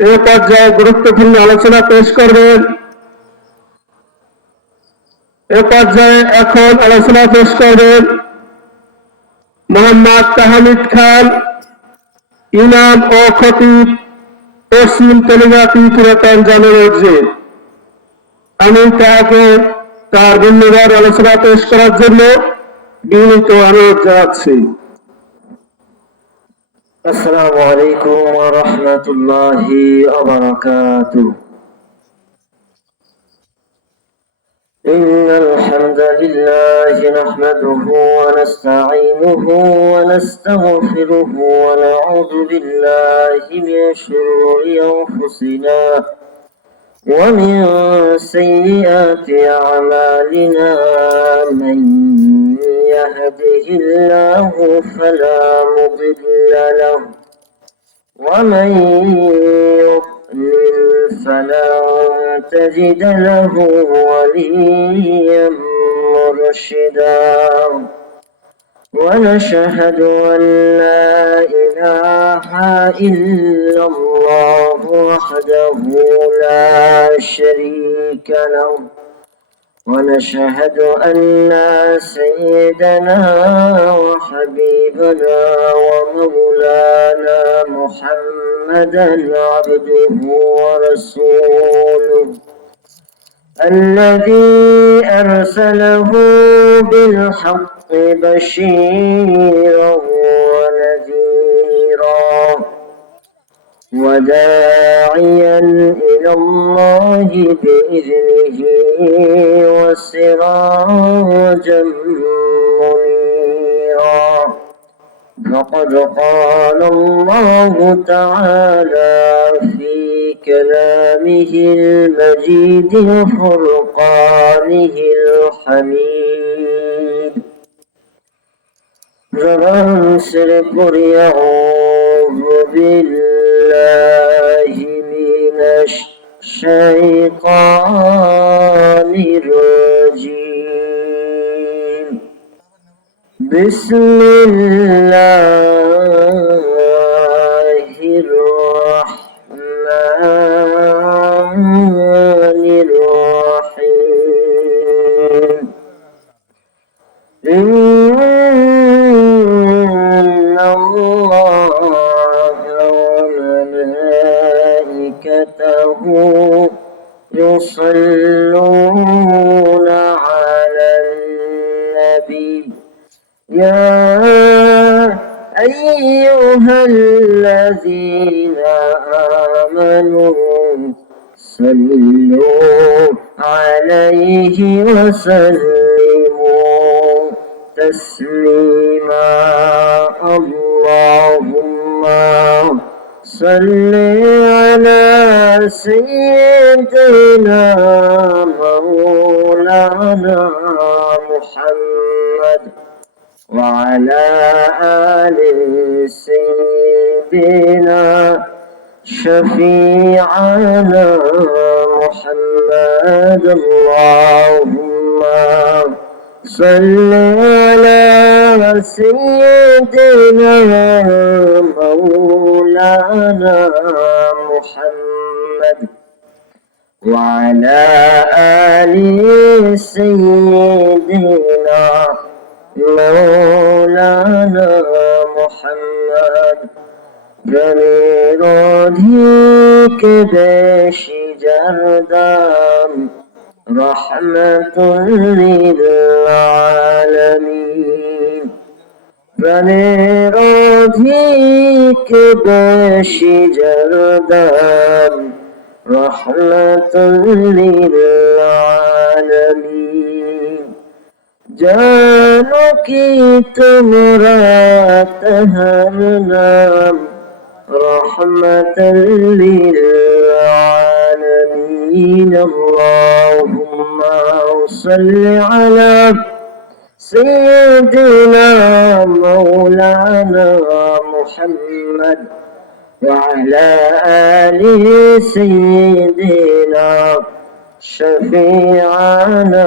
এ পর্যায়ে গুরুত্বপূর্ণ আলোচনা পেশ করবেন। এখন আলোচনা পেশ করবেন মোহাম্মদ তাহমিদ খান, ইমাম ও খতিব, পশ্চিম তেলেঙ্গাতি পুরাতন জামে মসজিদ। আমি তাকে তার ধন্যবাদ আলোচনা পেশ করার জন্য বিনীত অনুরোধ জানাচ্ছি। আসসালামু আলাইকুম ওয়া রাহমাতুল্লাহি ওয়া বারাকাতুহু। ইন্নাল হামদালিল্লাহি নাহমাদুহু ওয়া নাস্তাঈনুহু ওয়া নাস্তাগফিরুহু ওয়া না'উযু বিল্লাহি মিন শুরুরি আনফুসিনা ওয়া মিন সাইয়্যাতি আ'মালিনা মান ইয়াহদিহিল্লাহু ফালা মুদিল্লা লাহু ومن يضلل فلن تجد له وليا مرشدا ونشهد أن لا إله إلا الله وحده لا شريك له ونشهد أن سيدنا وحبيبنا ومولانا محمدا عبده ورسوله الذي أرسله بالحق بشيرا ونذيرا وداعيا إلى الله بإذنه وسراجا منيرا فقد قال الله تعالى في كلامه المجيد وفرقانه الحميد زبان سرقر يعوذ بالله من الشيطان الرجيم بسم الله الرحمن الرحيم إن الله وملائكته يصلون على النبي يا أيها الذين آمنوا صلوا عليه وسلموا تسليما اللهم صل على سيدنا مولانا محمد وعلى آل سيدنا شفيعنا محمد اللهم صل على سيدنا مولانا محمد وعلى آل سيدنا مولانا محمد جميل অধিক বেশি জারদাম রহমাতুল লিল আলামিন প্রাণের অধিক বেশি জারদাম রহমাতুল লিল আলামিন জানো কি তোমরা তাহার নাম রহমাতুল লিল আলামিন আল্লাহুম্মা সাল্লি আলা سيدنا مولانا محمد وعلى آل سيدنا شفيعنا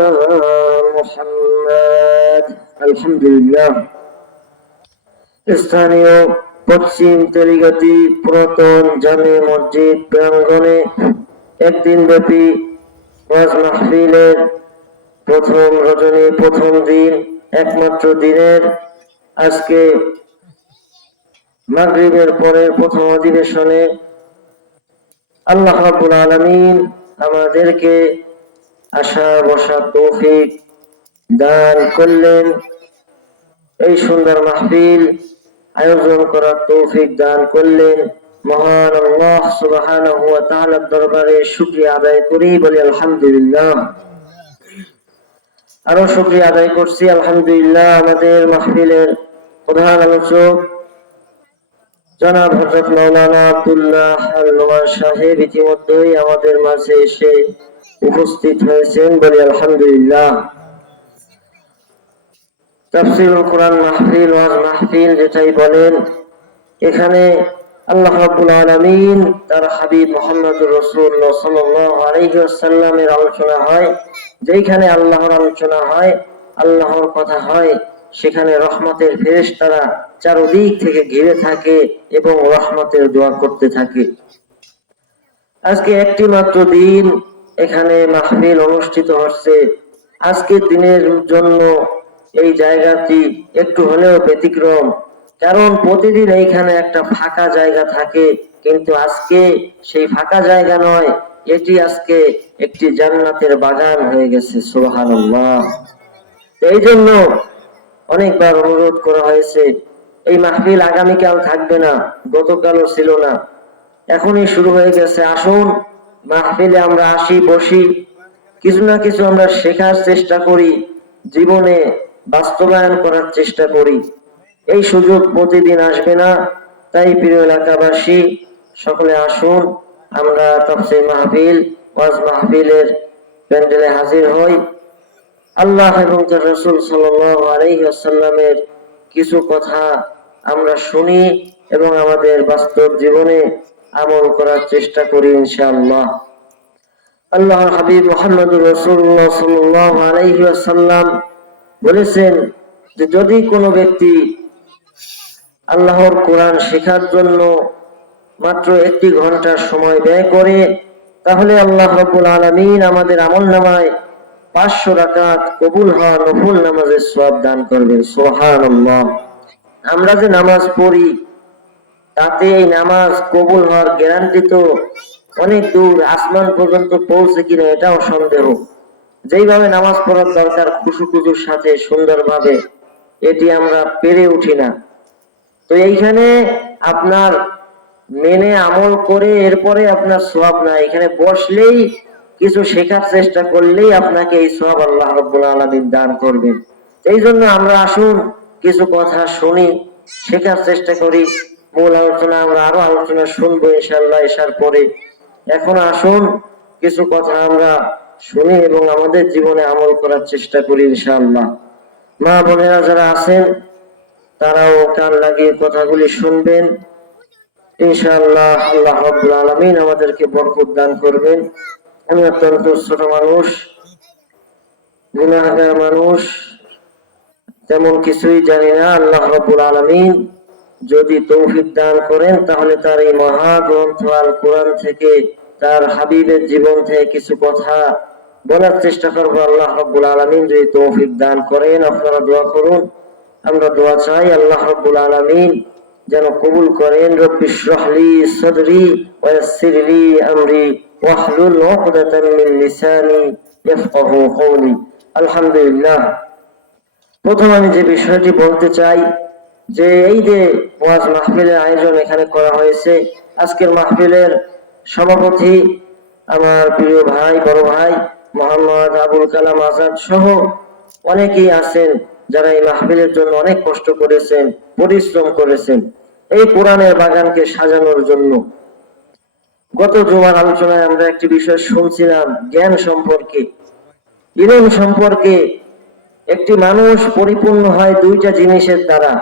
محمد الحمد لله স্থানীয় পশ্চিম তেলিগাতি পুরাতন জামে মসজিদ প্রাঙ্গণে একদিন ব্যাপী ওয়াজ মাহফিলের প্রথম রজনী, প্রথম দিন, একমাত্র দিনের আজকে মাগরিবের পরে প্রথম অধিবেশনে আল্লাহ রাব্বুল আলামিন আমাদেরকে আসা বসার তৌফিক দান করলেন, এই সুন্দর মাহফিল আয়োজন করার তৌফিক দান করলেন। মহান আল্লাহ সুবহানাহু ওয়া তাআলার দরবারে শুকরিয়া আদায় করি, বলি আলহামদুলিল্লাহ। আরো শুকরিয়া আদায় করছি আলহামদুলিল্লাহ আমাদের মাহফিলের প্রধান আলোচক জনাব হযরত মাওলানা আব্দুল্লাহ আল নোমান সাহেব ইতিমধ্যেই আমাদের মাঝে এসে উপস্থিত হয়েছেন, বলি আলহামদুলিল্লাহ। তাফসীরুল কোরআন মাহফিল, ওয়াজ মাহফিল যেটাই বলেন, এখানে আল্লাহ রাব্বুল আলামিন তার হাবিব মুহাম্মদুর রাসূলুল্লাহ সাল্লাল্লাহু আলাইহি ওয়াসাল্লামের আলোচনা হয়। যেখানে আল্লাহর আলোচনা হয়, আল্লাহর কথা হয়, সেখানে রহমতের ফেরেশতারা চারদিক থেকে ঘিরে থাকে এবং রহমতের দোয়া করতে থাকে। আজকে একটি মাত্র দিন এখানে মাহফিল অনুষ্ঠিত হচ্ছে। আজকের দিনের জন্য এই জায়গাটি একটু হলেও ব্যতিক্রম, কারণ প্রতিদিন এইখানে একটা ফাঁকা জায়গা থাকে, কিন্তু আজকে সেই ফাঁকা জায়গা নয়, এটি আজকে একটি জান্নাতের বাগান হয়ে গেছে। সুবহানাল্লাহ। এই জন্য অনেকবার অনুরোধ করা হয়েছে, এই মাহফিল আগামীকাল থাকবে না, গতকালও ছিল না, এখনই শুরু হয়ে গেছে। আসুন মাহফিলে আমরা আসি, বসি, কিছু না কিছু আমরা শেখার চেষ্টা করি, জীবনে বাস্তবায়ন করার চেষ্টা করি। এই সুযোগ প্রতিদিন আসবে না, তাই প্রিয় এলাকাবাসী সকলে আসুন, আমরা তাফসীর মাহফিল, ওয়াজ মাহফিলের প্যান্ডেলে হাজির হই। আল্লাহ এবং তার রাসূল সাল্লাল্লাহু আলাইহি ওয়াসাল্লামের কিছু কথা আমরা শুনি এবং আমাদের বাস্তব জীবনে আমল করার চেষ্টা করি ইনশাআল্লাহ। আল্লাহর হাবিব মুহাম্মদুর রাসূলুল্লাহ সাল্লাল্লাহু আলাইহি ওয়াসাল্লাম বলেছেন যে যদি কোনো ব্যক্তি আল্লাহর কোরআন শেখার জন্য মাত্র 1 ঘন্টা সময় ব্যয় করে, তাহলে আল্লাহ রাব্বুল আলামিন আমাদের আমলনামায় 500 রাকাত কবুল হওয়া নফল নামাজের সওয়াব দান করবেন। সুবহানাল্লাহ। আমরা যে নামাজ পড়ি, তাতে এই নামাজ কবুল হওয়ার গ্যারান্টি তো অনেক দূর, আসমান পর্যন্ত পৌঁছে কিনা এটাও সন্দেহ। যেইভাবে নামাজ পড়ার দরকার খুশুখুজুর সাথে সুন্দরভাবে, এটি আমরা পেরে উঠি না। তো এইখানে আপনার মেনে আমল করে এরপরে আপনার সওয়াব না, এখানে বসলেই কিছু শেখার চেষ্টা করলেই আপনাকে এই সওয়াব আল্লাহ রাব্বুল আলামিন দান করবেন। এই জন্য আমরা আসুন কিছু কথা শুনি, শেখার চেষ্টা করি। মূল আলোচনা আমরা আরো আলোচনা শুনবো ইনশাআল্লাহ এশার পরে। এখন আসুন কিছু কথা আমরা শুনি এবং আমাদের জীবনে আমল করার চেষ্টা করি ইনশাআল্লাহ। মা বোনেরা যারা আছেন তারাও কান লাগিয়ে কথাগুলি শুনবেন ইনশাআল্লাহ। আল্লাহ রাব্বুল আলামিন আমাদেরকে বরকত দান করবেন। আমি অত্যন্ত ছোট মানুষ, গুনাহগার মানুষ, তেমন কিছুই জানি না। আল্লাহ রাব্বুল আলামিন যদি তৌফিক দান করেন, তাহলে তার এই মহাগ্রন্থ আল কোরআন থেকে, তার হাবিবের জীবন থেকে কিছু কথা বলার চেষ্টা করবো। আল্লাহ রাব্বুল আলামিন যদি তৌফিক দান করেন, আপনারা দোয়া করুন, আমরা দোয়া চাই আল্লাহ রাব্বুল আলামিন যেন কবুল করেন। রব্বি ইশরাহ লি সাদরি ওয়া ইয়াসসির লি আমরি ওয়াহলুল উকদাতাম মিন লিসানি ইয়াফকাহু কওলি। আলহামদুলিল্লাহ। প্রথম আমি যে বিষয়টি বলতে চাই, যে এই যে ওয়াজ মাহফিলের আয়োজন এখানে করা হয়েছে, আজকের মাহফিলের সভাপতি আমার প্রিয় ভাই, বড় ভাই মোহাম্মদ আবুল কালাম আজাদ সহ অনেকেই আছেন যারা এই মাহফিলের জন্য অনেক কষ্ট করেছেন, পরিশ্রম করেছেন এই কোরআনের বাগানকে সাজানোর জন্য। গত জুমার আলোচনায় আমরা একটি বিষয় শুনছিলাম জ্ঞান সম্পর্কে, ইলম সম্পর্কে। একটি মানুষ পরিপূর্ণ হয় 2টা জিনিসের দ্বারা।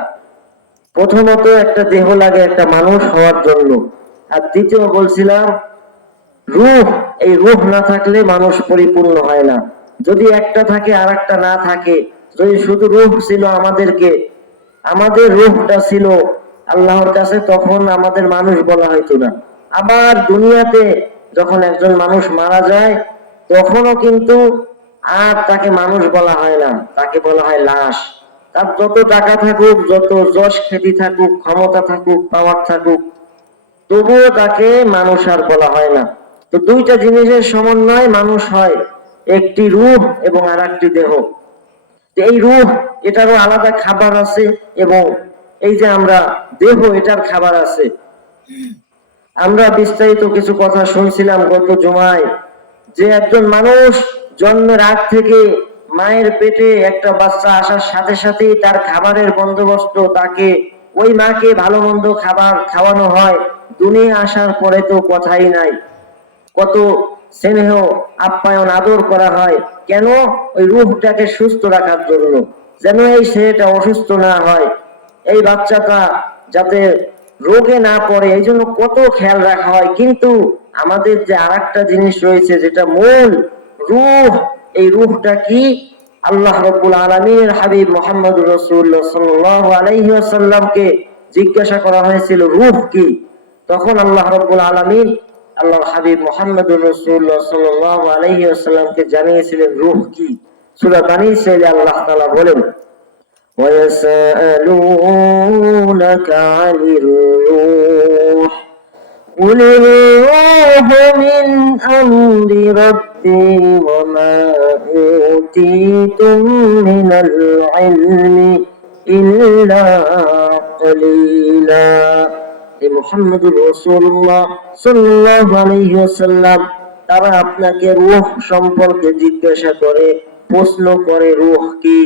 প্রথমত একটা দেহ লাগে একটা মানুষ হওয়ার জন্য, আর দ্বিতীয় বলছিলাম রূহ। এই রূহ না থাকলে মানুষ পরিপূর্ণ হয় না। যদি একটা থাকে আর একটা না থাকে, যদি শুধু রূহ ছিল আমাদের রূহটা ছিল আল্লাহর কাছে তখন আমাদের মানুষ বলা হইতো না। আবার দুনিয়াতে যখন একজন মানুষ মারা যায় তখনও কিন্তু আর তাকে মানুষ বলা হয় না, তাকে বলা হয় লাশ। তার যত টাকা থাকুক, যত যশ খ্যাতি থাকুক, ক্ষমতা থাকুক, পাওয়ার থাকুক, তবুও তাকে মানুষ আর বলা হয় না। তো দুইটা জিনিসের সমন্বয় মানুষ হয়, একটি রূহ এবং আর একটি দেহ। তো এই রূহ, এটারও আলাদা খাবার আছে, এবং এই যে আমরা দেহ, এটার খাবার আছে। আমরা বিস্তারিত কিছু কথা শুনছিলাম গত জুমায়, যে একজন মানুষ জন্মের আগ থেকে মায়ের পেটে একটা বাচ্চা আসার সাথে সাথেই তার খাবারের বন্দোবস্ত, তাকে ওই মাকে ভালো মন্দ খাবার খাওয়ানো হয়। দুনিয়া আসার পরে তো কথাই নাই, কত স্নেহ আপ্যায়ন আদর করা হয়। কেন? ওই রূহটাকে সুস্থ রাখার জন্য, যেন এই ছেলেটা অসুস্থ না হয়, এই বাচ্চাটা যাতে রোগে না পড়ে, এই জন্য কত খেয়াল রাখা হয়। কিন্তু আমাদের যে আরেকটা জিনিস রয়েছে, যেটা মূল রূহ, এই রূহটা কি? আল্লাহ রাব্বুল আলামিনের হাবিব মুহাম্মদুর রাসূলুল্লাহ সাল্লাল্লাহু আলাইহি ওয়াসাল্লামকে জিজ্ঞাসা করা হয়েছিল রূহ কি? তখন আল্লাহ রাব্বুল আলামিন আল্লাহর হাবিব মুহাম্মদুর রাসূলুল্লাহ সাল্লাল্লাহু আলাইহি ওয়াসাল্লামকে জানিয়েছিলেন রূহ কি। সূরা বনী ইসরাঈলে আল্লাহ তাআলা বলেন, وَيَسْأَلُونَكَ عَنِ الرُّوحِ قُلِ الرُّوحُ مِنْ أَمْرِ رَبِّي وَمَا أُوتِيتُم مِّنَ الْعِلْمِ إِلَّا قَلِيلًا। মুহাম্মদুর রাসূলুল্লাহ সাল্লাল্লাহু আলাইহি ওয়াসাল্লাম, তারা আপনাকে রূহ সম্পর্কে জিজ্ঞাসা করে, প্রশ্ন করে রূহ কি?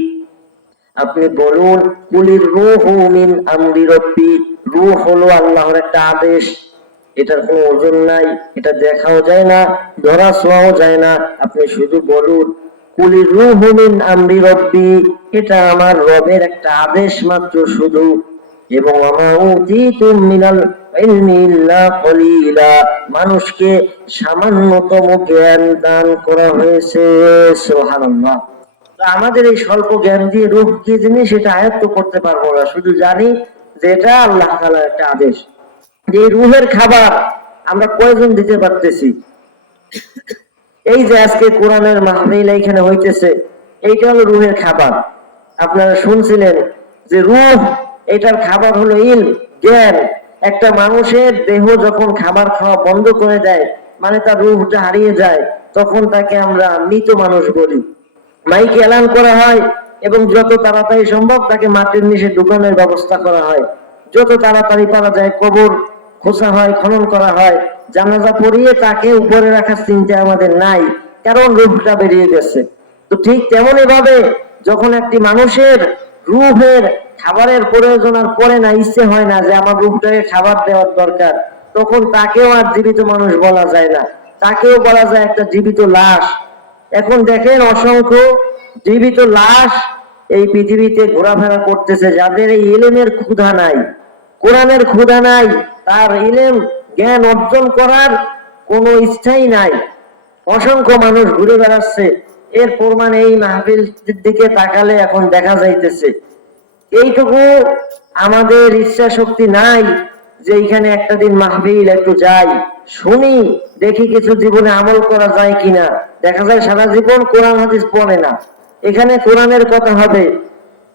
আপনি বলুন, কুলির রূহু মিন আমরি রাব্বি, রূহ হলো আল্লাহর একটা আদেশ। এটার কোনো ওজন নাই, এটা দেখাও যায় না, ধরা ছোঁয়াও যায় না। আপনি শুধু বলুন কুলির রূহু মিন আমরি রাব্বি, এটা আমার রবের একটা আদেশ মাত্র শুধু। এবং ওয়া উতিতুম মিনাল ইলমি ইল্লা কলিলা, মানুষকে সামান্যতম জ্ঞান দান করা হয়েছে। সুবহানাল্লাহ। আমাদের এই স্বল্প জ্ঞান দিয়ে রূহ কি জিনিস সেটা আয়ত্ত করতে পারবো না, শুধু জানি যে এটা আল্লাহ তাআলার একটা আদেশ। যে রূহের খাবার আমরা কয়জন দিতে পারতেছি? এই যে আজকে কোরআনের মাহফিল এইখানে হইতেছে, এইটা হলো রূহের খাবার। আপনারা শুনছিলেন যে রূহ, এটার খাবার হলো ইলম, জ্ঞান। একটা মানুষের দেহ যখন খাবার খাওয়া বন্ধ করে দেয়, মানে তার রূহটা হারিয়ে যায়, তখন তাকে আমরা মৃত মানুষ বলি। মাইকে এলান করা হয় এবং যত তাড়াতাড়ি সম্ভব তাকে মাটির নিচে ঢুকানোর ব্যবস্থা করা হয়। যত তাড়াতাড়ি পারা যায় কবর খোঁচা হয়, খনন করা হয়, জানাজা পড়িয়ে তাকে উপরে রাখার চিন্তা আমাদের নাই, কারণ রূহটা বেরিয়ে গেছে। তো ঠিক তেমনই ভাবে যখন একটি মানুষের রূহের খাবারের প্রয়োজন আর পড়ে না, ইচ্ছে হয় না যে আমার রূহটাকে খাবার দেওয়ার দরকার, তখন তাকেও আর জীবিত মানুষ বলা যায় না, তাকেও বলা যায় একটা জীবিত লাশ। এখন দেখেন অসংখ্য জীবিত লাশ এই পৃথিবীতে ঘোরাফেরা করতেছে, যাদের এই ইলমের ক্ষুধা নাই, কোরআনের ক্ষুধা নাই, তার ইলম জ্ঞান অর্জন করার কোনো ইচ্ছাই নাই। অসংখ্য মানুষ ঘুরে বেড়াচ্ছে, এর প্রমাণ এই মাহফিল দিকে তাকালে এখন দেখা যাইতেছে। এইটুকু আমাদের ইচ্ছা শক্তি নাই যে এইখানে একটা দিন মাহফিল একটু যাই, শুনি, দেখি কিছু জীবনে আমল করা যায় কিনা। দেখা যায় সারা জীবন কোরআন হাদিস পড়ে না। এখানে কোরআনের কথা হবে,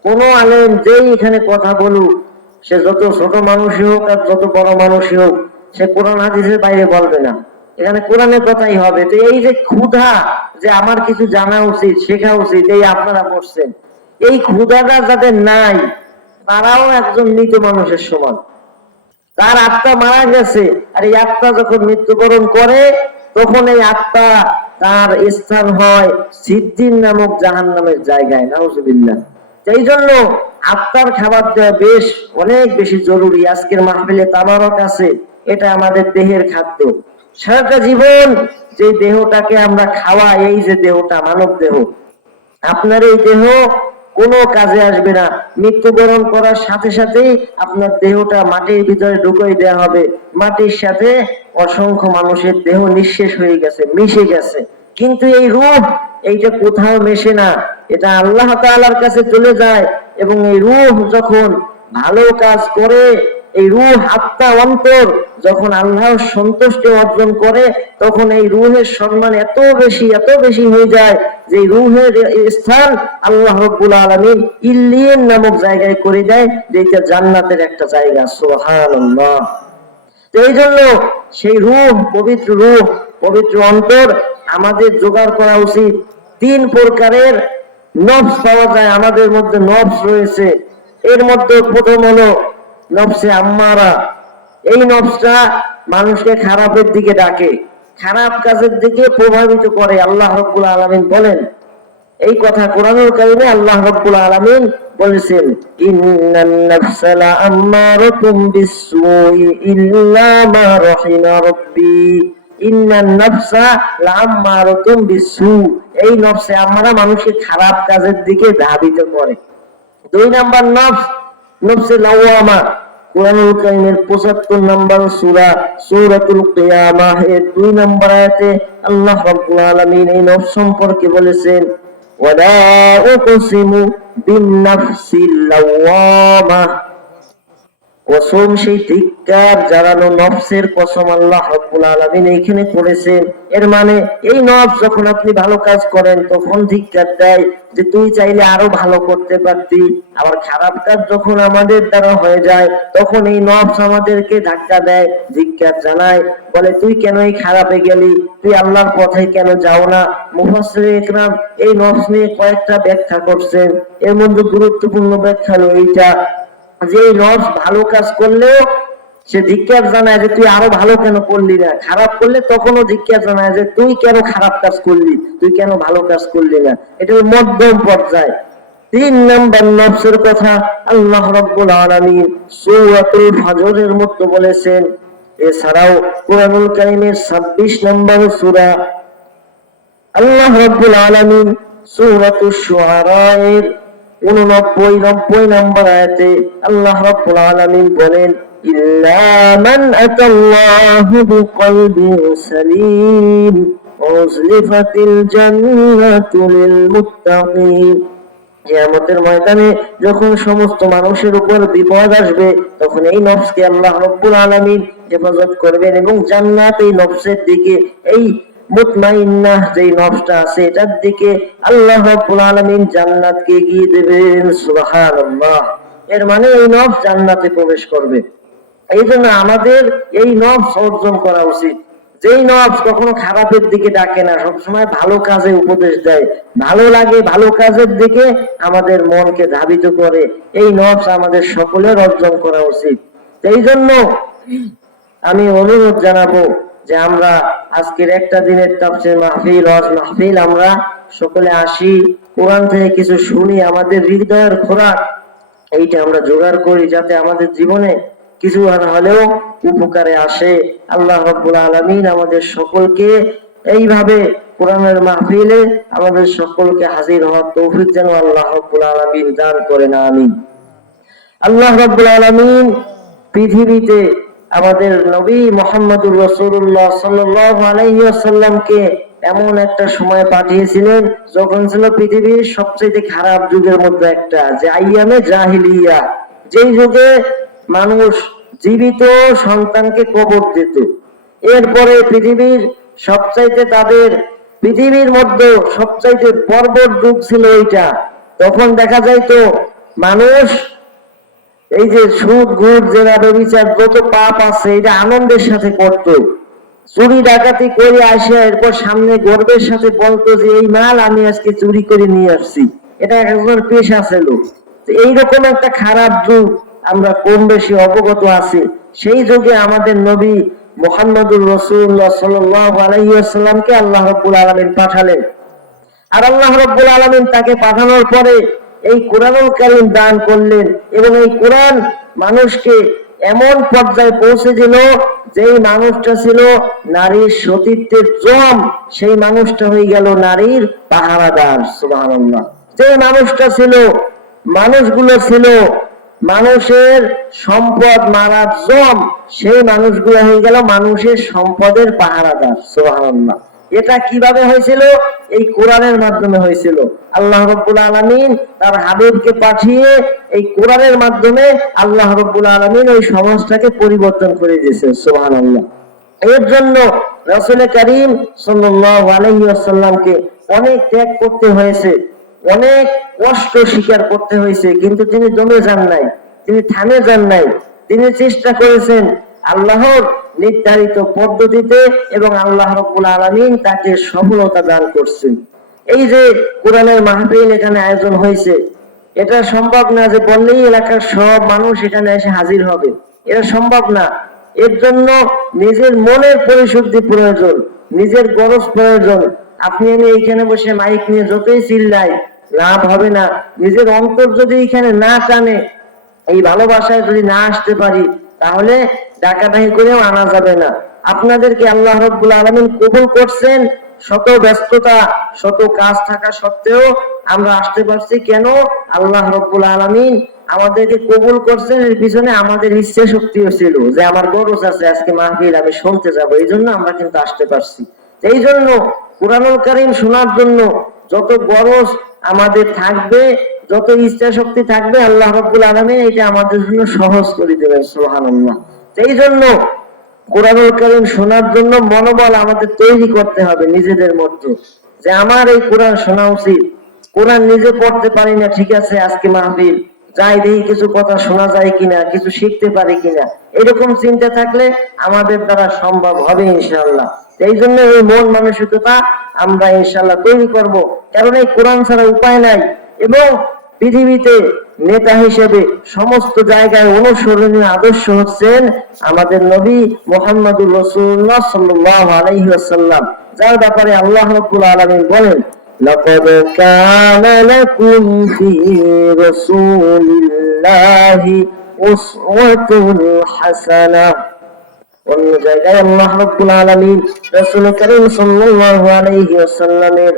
কোন আলেম যেই এখানে কথা বলুক, সে যত ছোট মানুষই হোক আর যত বড় মানুষই হোক, সে কোরআন হাদিসের বাইরে বলবে না, এখানে কোরআনের কথাই হবে। তো এই যে ক্ষুধা, যে আমার কিছু জানা উচিত, শেখা উচিত, এই আপনারা পড়ছেন, এই ক্ষুধাটা যাদের নাই, তারাও একজন মৃত মানুষের সমান। তার আত্মা মারা গেছে, আর এই আত্মা যখন মৃত্যুবরণ করে, তখন এই আত্মা তার স্থান হয় সিদ্দিন নামক জাহান্নামের জায়গায়, নাউজুবিল্লাহ। এই জন্য আত্মার খাবার দেওয়া বেশ অনেক বেশি জরুরি। আজকের মাহফিলে তাবারক আছে, এটা আমাদের দেহের খাদ্য। সারাটা জীবন যে দেহটাকে আমরা খাওয়াই, এই যে দেহটা, মানব দেহ, আপনার এই দেহ কোনো কাজে আসবে না। মৃত্যুবরণ করার সাথে সাথেই আপনার দেহটা মাটির ভিতরে ঢুকিয়ে দেওয়া হবে। মাটির সাথে অসংখ্য মানুষের দেহ নিঃশেষ হয়ে গেছে, মিশে গেছে, কিন্তু এই রূহ, এইটা কোথাও মেশে না, এটা আল্লাহ তাআলার কাছে চলে যায়। এবং এই রূহ যখন ভালো কাজ করে, এই রূহ, আত্মা, অন্তর যখন আল্লাহর সন্তুষ্টি অর্জন করে, তখন এই রূহের সম্মান এত বেশি হয়ে যায় যে রূহের স্থান আল্লাহ রাব্বুল আলামিন ইল্লিয়িন নামক জায়গায় করে দেয়, যেটা জান্নাতের একটা জায়গা। সুবহানাল্লাহ। তো এই জন্য সেই রূহ, পবিত্র অন্তর আমাদের জোগাড় করা উচিত। 3 প্রকারের নফস পাওয়া যায়, আমাদের মধ্যে নফস রয়েছে। এর মধ্যে প্রথম হলো নফসে আম্মারা। এই নফসটা মানুষকে খারাপের দিকে ডাকে, খারাপ কাজের দিকে প্রভাবিত করে। আল্লাহ রাব্বুল আলামিন বলেন এই কথা কোরআনুল কারীমে, আল্লাহ রাব্বুল আলামিন বলেছেন, ইন্নান নাফসা লাআম্মারাতুম বিসসুই ইল্লা মা রাহিমা রাব্বি। ইন্নান নাফসা লাআম্মারাতুম বিসসু। এই নফসে আম্মারা মানুষকে খারাপ কাজের দিকে ধাবিত করে। 2 নাম্বার নফস, নফসে লাওয়ামা। কোরআনুল কারীমের 75 নম্বর সূরা সূরাতুল কিয়ামাহ এর 2 নম্বর আয়াতে আল্লাহ রাব্বুল আলামিন এই নফস সম্পর্কে বলেছেন, ওয়ালা উকসিমু বিন-নাফসিল লাওয়ামাহ। কসম সেই ধিক্কার জানানো নফসের কসম আল্লাহ রাব্বুল আলামিন এইখানে করেছেন। এর মানে এই নফস যখন আপনি ভালো কাজ করেন তখন ধিক্কার দেয় যে তুই চাইলে আরো ভালো করতে পারতি। আবার খারাপ কাজ যখন আমাদের দ্বারা হয়ে যায় তখন এই নফস আমাদেরকে ধাক্কা দেয়, ধিক্কার জানায়, বলে তুই কেন এই খারাপে গেলি, তুই আল্লাহর পথে কেন যাও না। মুফাসসিরে ইকরাম এই নফস নিয়ে কয়েকটা ব্যাখ্যা করছেন। এর মধ্যে গুরুত্বপূর্ণ ব্যাখ্যা হলো এইটা যে নফস ভালো কাজ করলেও সে ধিক্কার জানায় যে তুই আরো ভালো কেন করলি না, খারাপ করলে তখনও ধিক্কার জানায় যে তুই কেন খারাপ কাজ করলি, তুই কেন ভালো কাজ করলি না। এটা মধ্যম পর্যায়। 3 নম্বর নফসের কথা আল্লাহ রাব্বুল আলামিন সূরাতুল ফাজরের মধ্যে বলেছেন। এছাড়াও কোরআনুল কারীমের 26 নম্বর সূরা আল্লাহ রাব্বুল আলামিন সূরাতুশ শুআরা এর 89-90 নম্বর আয়াতে আল্লাহ রাব্বুল আলামিন বলেন, ইল্লা মান আতাল্লাহু বিকলবিন সালিম উযলিফাতিল জান্নাতু লিল মুত্তাকিন। কিয়ামতের ময়দানে যখন সমস্ত মানুষের উপর বিপদ আসবে তখন এই নফসকে আল্লাহ রাব্বুল আলামিন হেফাজত করবেন এবং জান্নাত এই নফসের দিকে, এই মুতমাইন্নাহ যেই নফসটা আছে এটার দিকে আল্লাহ রাব্বুল আলামিন জান্নাতকে এগিয়ে দেবেন। সুবহানাল্লাহ। এর মানে এই নফস জান্নাতে প্রবেশ করবে। এই জন্য আমাদের এই নফস অর্জন করা উচিত। যেই নফস কখনো খারাপের দিকে ডাকে না, সবসময় ভালো কাজে উপদেশ দেয়, ভালো লাগে ভালো কাজের দিকে আমাদের মনকে ধাবিত করে, এই নফস আমাদের সকলের অর্জন করা উচিত। এই জন্য আমি অনুরোধ জানাবো যে আমরা আজকের একটা দিনের তাফসীর মাহফিল, ওয়াজ মাহফিল আমরা সকলে আসি, কোরআন থেকে কিছু শুনি, আমাদের হৃদয়ের খোরাক এইটা আমরা জোগাড় করি যাতে আমাদের জীবনে কিছু হলেও উপকারে আসে। আল্লাহ রাব্বুল আলামিন আমাদের সকলকে এইভাবে কোরআনের মাহফিলে আমাদের সকলকে হাজির হওয়ার তৌফিক যেন আল্লাহ রাব্বুল আলামিন দান করেন, আমিন। আল্লাহ রাব্বুল আলামিন পৃথিবীতে আমাদের নবী মুহাম্মদুর রাসূলুল্লাহ সাল্লাল্লাহু আলাইহি ওয়াসাল্লামকে এমন একটা সময় পাঠিয়েছিলেন যখন ছিল পৃথিবীর সবচেয়ে খারাপ যুগের মধ্যে একটা, যে আইয়ামে জাহিলিয়া, যেই যুগে মানুষ জীবিত সন্তানকে কবর দিত। এরপরে পৃথিবীর মধ্যে সবচাইতে বর্বর যুগ ছিল এইটা। তখন দেখা যাইতো মানুষ এই যে সুদ, ঘুষ, জেনা, ব্যভিচার যত পাপ আছে এটা আনন্দের সাথে করত। চুরি ডাকাতি করে আসে এরপর সামনে গর্বের সাথে বলতো যে এই মাল আমি আজকে চুরি করে নিয়ে আসছি, এটা একজন পেশা ছিল। এইরকম একটা খারাপ যুগ আমরা কম বেশি অবগত আছি। সেই যুগে আমাদের নবী মুহাম্মদুর রাসূলুল্লাহ সাল্লাল্লাহু আলাইহি ওয়াসাল্লামকে আল্লাহ রাব্বুল আলামিন পাঠালেন। আর আল্লাহ রাব্বুল আলামিন তাকে পাঠানোর পরে এই কোরআনুল কারীম দান করলেন এবং এই কোরআন মানুষকে এমন পর্যায়ে পৌঁছে দিল যেই মানুষটা ছিল নারীর সতীত্বের জম, সেই মানুষটা হয়ে গেল নারীর পাহারাদার। সুবহানাল্লাহ। যে মানুষটা ছিল, মানুষগুলো ছিল মানুষের সম্পদ মারার জম, সেই মানুষগুলো হয়ে গেল মানুষের সম্পদের পাহারাদার। সুবহানাল্লাহ। এটা কিভাবে হয়েছিল? এই কোরআনের মাধ্যমে হয়েছিল। আল্লাহ রাব্বুল আলামিন তার হাবিবকে পাঠিয়ে এই কোরআনের মাধ্যমে আল্লাহ রাব্বুল আলামিন ওই সমাজটাকে পরিবর্তন করে দিয়েছে। সুবহানাল্লাহ। এর জন্য রাসূল করিম সাল্লাল্লাহু আলাইহি ওয়াসাল্লামকে অনেক ত্যাগ করতে হয়েছে, অনেক কষ্ট স্বীকার করতে হয়েছে, কিন্তু তিনি দমে যান নাই, তিনি থামে যান নাই। তিনি চেষ্টা করেছেন আল্লাহর নির্ধারিত পদ্ধতিতে, এবং আল্লাহ রাব্বুল আলামিন তাকে সফলতা দান করছেন। এই যে কোরআনের মাহফিল এখানে আয়োজন হয়েছে, এটা সম্ভব না যে বললেই এলাকার সব মানুষ এখানে এসে হাজির হবে, এটা সম্ভব না। এর জন্য নিজের মনের পরিশুদ্ধি প্রয়োজন, নিজের গরজ প্রয়োজন। আপনি আমি এইখানে বসে মাইক নিয়ে যতই চিল্লাই, লাভ হবে না। নিজের অন্তর যদি এখানে না টানে, এই ভালোবাসায় যদি না আসতে পারি, তাহলে ডাকাডাকি করেও আনা যাবে না। আপনাদেরকে আল্লাহ রাব্বুল আলামিন কবুল করছেন, শত ব্যস্ততা শত কাজ থাকা সত্ত্বেও আমরা আসতে পারছি। কেন? আল্লাহ রাব্বুল আলামিন আমাদেরকে কবুল করছেন, এর পিছনে আমাদের ইচ্ছা শক্তিও ছিল, যে আমার গরজ আছে আজকে মাহফিল আমি শুনতে যাব, এই জন্য আমরা কিন্তু আসতে পারছি। এই জন্য কুরআনুল কারীম শোনার জন্য যত গরজ আমাদের থাকবে, যত ইচ্ছা শক্তি থাকবে, আল্লাহ রাব্বুল আলামিন এটা আমাদের জন্য সহজ করে দেবেন। সুবহানাল্লাহ। এই জন্য কুরআনুল কারীম শোনার জন্য মনোবল আমাদের তৈরি করতে হবে নিজেদের মধ্যে, যে আমার এই কোরআন শোনা উচিত। কোরআন নিজে পড়তে পারি না, ঠিক আছে, আজকে মাহফিল যাই দেখি কিছু কথা শোনা যায় কিনা, কিছু শিখতে পারি কিনা, এরকম চিন্তা থাকলে আমাদের দ্বারা সম্ভব হবে ইনশাআল্লাহ। এই জন্য এই মন মানসিকতা আমরা ইনশাআল্লাহ তৈরি করব, কারণ এই কোরআন ছাড়া উপায় নাই। এবং পৃথিবীতে নেতা হিসেবে সমস্ত জায়গায় অনুসরণীয় আদর্শ হচ্ছেন আমাদের নবী মুহাম্মদুর রাসূলুল্লাহ সাল্লাল্লাহু আলাইহি ওয়াসাল্লাম, যার ব্যাপারে আল্লাহ রাব্বুল আলামিন বলেন, লাকাদ কানা লাকুম ফি রাসূলিল্লাহি উসওয়াতুন হাসানাহ। অন্য জায়গায় আল্লাহ রাব্বুল আলামিন রাসূল করিম সাল্লাল্লাহু আলাইহি ওয়াসাল্লামের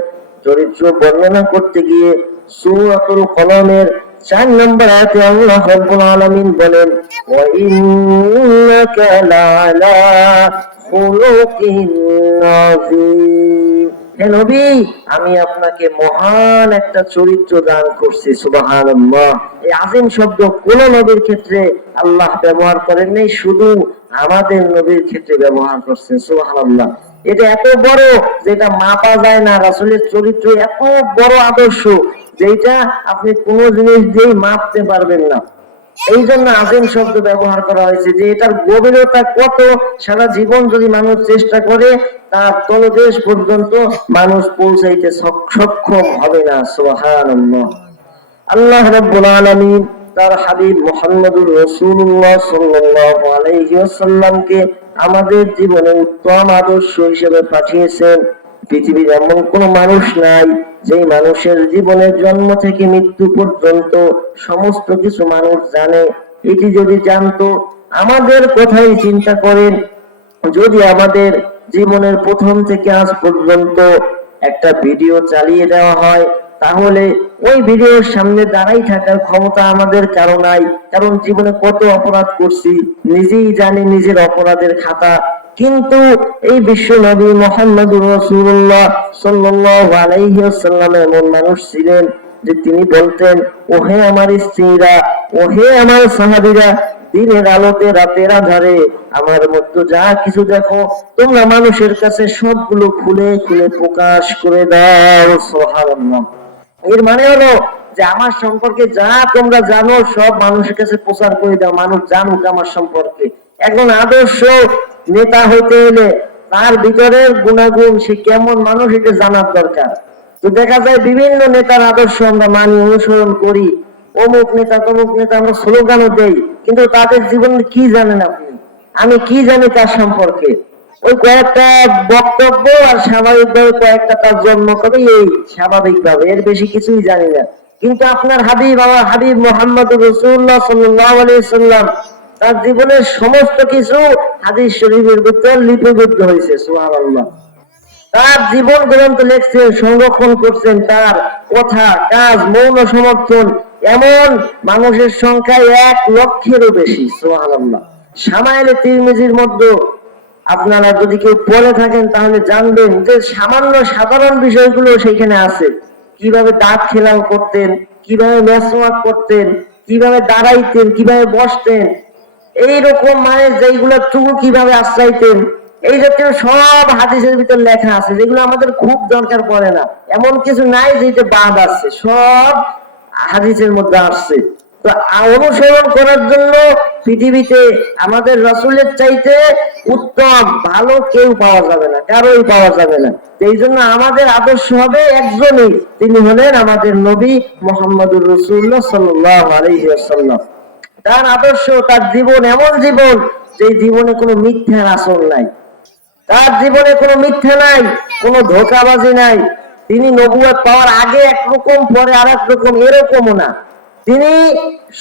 চরিত্র বর্ণনা করতে গিয়ে সূরাতুল কলমের 4 নম্বর আয়াতে আল্লাহ রাব্বুল আলামিন বলেন, ওয়া ইন্নাকা লাআলা খুলুকিন আযীম। হে নবী, আমি আপনাকে মহান একটা চরিত্র দান করছি। সুবহানাল্লাহ। এই আযীম শব্দ কোন নবীর ক্ষেত্রে আল্লাহ ব্যবহার করেন নাই, শুধু আমাদের নবীর ক্ষেত্রে ব্যবহার করছেন। সুবহানাল্লাহ। এটা এত বড় যেটা মাপা যায় না। রাসূলের চরিত্র এত বড় আদর্শ যেটা আপনি কোনো জিনিস দিয়ে মাপতে পারবেন না। এই জন্য আযীম শব্দ ব্যবহার করা হয়েছে, যে এটার গভীরতা কত, সারা জীবন যদি মানুষ চেষ্টা করে তার তলদেশ পর্যন্ত মানুষ পৌঁছাইতে সক্ষম হবে না। সুবহানাল্লাহ। আল্লাহ রাব্বুল আলামিন তার হাবিব মুহাম্মদুর রাসূলুল্লাহ সাল্লাল্লাহু আলাইহি ওয়াসাল্লামকে আমাদের জীবনে উত্তম আদর্শ হিসেবে পাঠিয়েছেন। পৃথিবীর এমন কোন মানুষ নাই যে মানুষের জীবনের জন্ম থেকে মৃত্যু পর্যন্ত সমস্ত কিছু মানুষ জানে। এটি যদি জানতো, আমাদের কথাই চিন্তা করেন, যদি আমাদের জীবনের প্রথম থেকে আজ পর্যন্ত একটা ভিডিও চালিয়ে দেওয়া হয়, তাহলে ওই ভিডিওর সামনে দাঁড়াই থাকার ক্ষমতা আমাদের কারো নাই। কারণ জীবনে কত অপরাধ করছি নিজেই জানি, নিজের অপরাধের খাতা। কিন্তু এই বিশ্ব নবী মুহাম্মদুর রাসূলুল্লাহ সাল্লাল্লাহু আলাইহি ওয়াসাল্লাম এমন মানুষ ছিলেন যে তিনি বলতেন, ও হে আমার স্ত্রীরা, ও হে আমার সাহাবীরা, দিনের আলোতে রাতের আধারে আমার মধ্যে যা কিছু দেখো, তোমরা মানুষের কাছে সবগুলো খুলে খুলে প্রকাশ করে দাও। সুবহানাল্লাহ। এর মানে হলো যে আমার সম্পর্কে যা তোমরা জানো সব মানুষের কাছে প্রচার করে দাও, মানুষ জানুক আমার সম্পর্কে। একজন আদর্শ নেতা হইতে হলে তার ভিতরের গুণাগুণ, সে কেমন মানুষ, এটা জানার দরকার। তো দেখা যায় বিভিন্ন নেতার আদর্শ আমরা মানি, অনুসরণ করি, অমুক নেতা তমুক নেতা আমরা স্লোগানও দেই, কিন্তু তাদের জীবনে কি জানেন আপনি? আমি কি জানি তার সম্পর্কে? ওই কয়েকটা বক্তব্য আর স্বাভাবিকভাবে কয়েকটা তার জন্ম কবে, এই স্বাভাবিকভাবে, এর বেশি কিছুই জানি না। কিন্তু আপনার হাবিব, আমার হাবিব মুহাম্মদুর রাসূলুল্লাহ সাল্লাল্লাহু আলাইহি ওয়াসাল্লাম, তার জীবনের সমস্ত কিছু হাদিস শরীফের ভিতর লিপিবদ্ধ হয়েছে। সুবহানাল্লাহ। তার জীবন গ্রন্থ লিখছেন, সংরক্ষণ করছেন, তার কথা কাজ মৌন সমর্থন এমন মানুষের সংখ্যা 1 লক্ষেরও বেশি। সুবহানাল্লাহ। শামাইলে তিরমিজির মধ্যে আপনারা যদি কেউ পড়ে থাকেন তাহলে জানবেন যে সামান্য সাধারণ বিষয়গুলো সেইখানে আছে। কিভাবে দাঁত খেলাল করতেন, কিভাবে মেসওয়াক করতেন, কিভাবে দাঁড়াইতেন, কিভাবে বসতেন, এইরকম মানে যেগুলো চুল কিভাবে আশ্রাইতেন, এই জাতীয় সব হাদিসের ভিতর লেখা আছে, যেগুলো আমাদের খুব দরকার পড়ে না। এমন কিছু নাই যেটা বাদ আছে, সব হাদিসের মধ্যে আসছে। তো অনুসরণ করার জন্য পৃথিবীতে আমাদের রাসূলের চাইতে উত্তম ভালো কেউ পাওয়া যাবে না, কারোই পাওয়া যাবে না। এই জন্য আমাদের আদর্শ হবে একজনই, তিনি হলেন আমাদের নবী মুহাম্মদুর রাসূলুল্লাহ সাল্লাল্লাহু আলাইহি ওয়াসাল্লাম। তার আদর্শ, তার জীবন এমন জীবন যে জীবনে কোনো মিথ্যার আসর নাই, তার জীবনে কোনো মিথ্যা নাই, কোনো ধোঁকাবাজি নাই। তিনি নবুয়ত পাওয়ার আগে একরকম, পরে আর এক রকম, এরকমও না। তিনি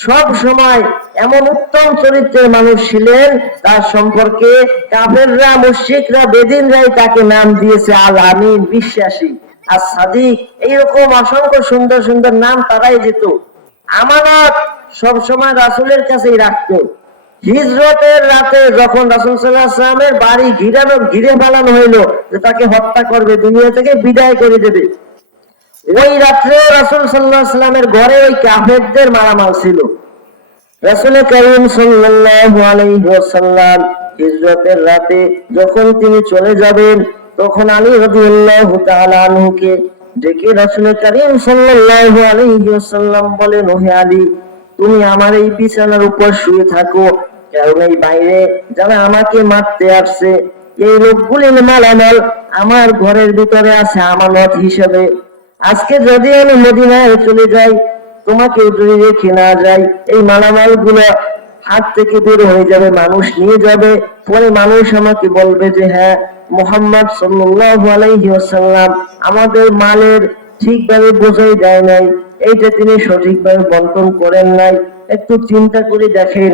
সব সময় এমন উত্তম চরিত্রের মানুষ ছিলেন, তার সম্পর্কে কাফেররা, মুশরিকরা, বেদিনরাই তাকে নাম দিয়েছে আল আমিন, বিশ্বাসী, আর সাদিক, এইরকম অসংখ্য সুন্দর সুন্দর নাম তারাই দিত। আমানত সব সময় রাসূলের কাছেই রাখতো। হিজরতের রাতে যখন রাসূল সাল্লাল্লাহু আলাইহি ওয়াসাল্লামের বাড়ি ঘিরে ফেলানো হইলো, যে তাকে হত্যা করবে, দুনিয়া থেকে বিদায় করে দেবে, ওই রাত্রে রাসূল সাল্লাল্লাহু আলাইহি ওয়াসাল্লামের ঘরে ওই কাফেরদের মারামাল ছিল। রাসূল করিম সাল্লাল্লাহু আলাইহি ওয়াসাল্লাম হিজরতের রাতে যখন তিনি চলে যাবেন, তখন আলী রাদিয়াল্লাহু তাআলা আনহুকে ডেকে রাসূল করিম সাল্লাল্লাহু আলাইহি ওয়াসাল্লাম বলেন, ওহে আলী, তুমি আমার এই বিছানার উপর শুয়ে থাকো, কারণ এই বাইরে যারা আমাকে মারতে আসছে, এই লোকগুলির মালামাল আমার ঘরের ভিতরে আছে আমানত হিসেবে। আজকে যদি আমি মদিনায় চলে যাই, তোমাকে যদি রেখে না যাই, এই মালামাল গুলো হাত থেকে বের হয়ে যাবে, মানুষ নিয়ে যাবে। পরে মানুষ আমাকে বলবে যে হ্যাঁ, মুহাম্মদ সাল্লাল্লাহু আলাইহি ওয়াসাল্লাম আমাদের মালের ঠিকভাবে বোঝাই দেয় নাই, এইটা তিনি সঠিকভাবে বন্টন করেন নাই। একটু চিন্তা করে দেখেন,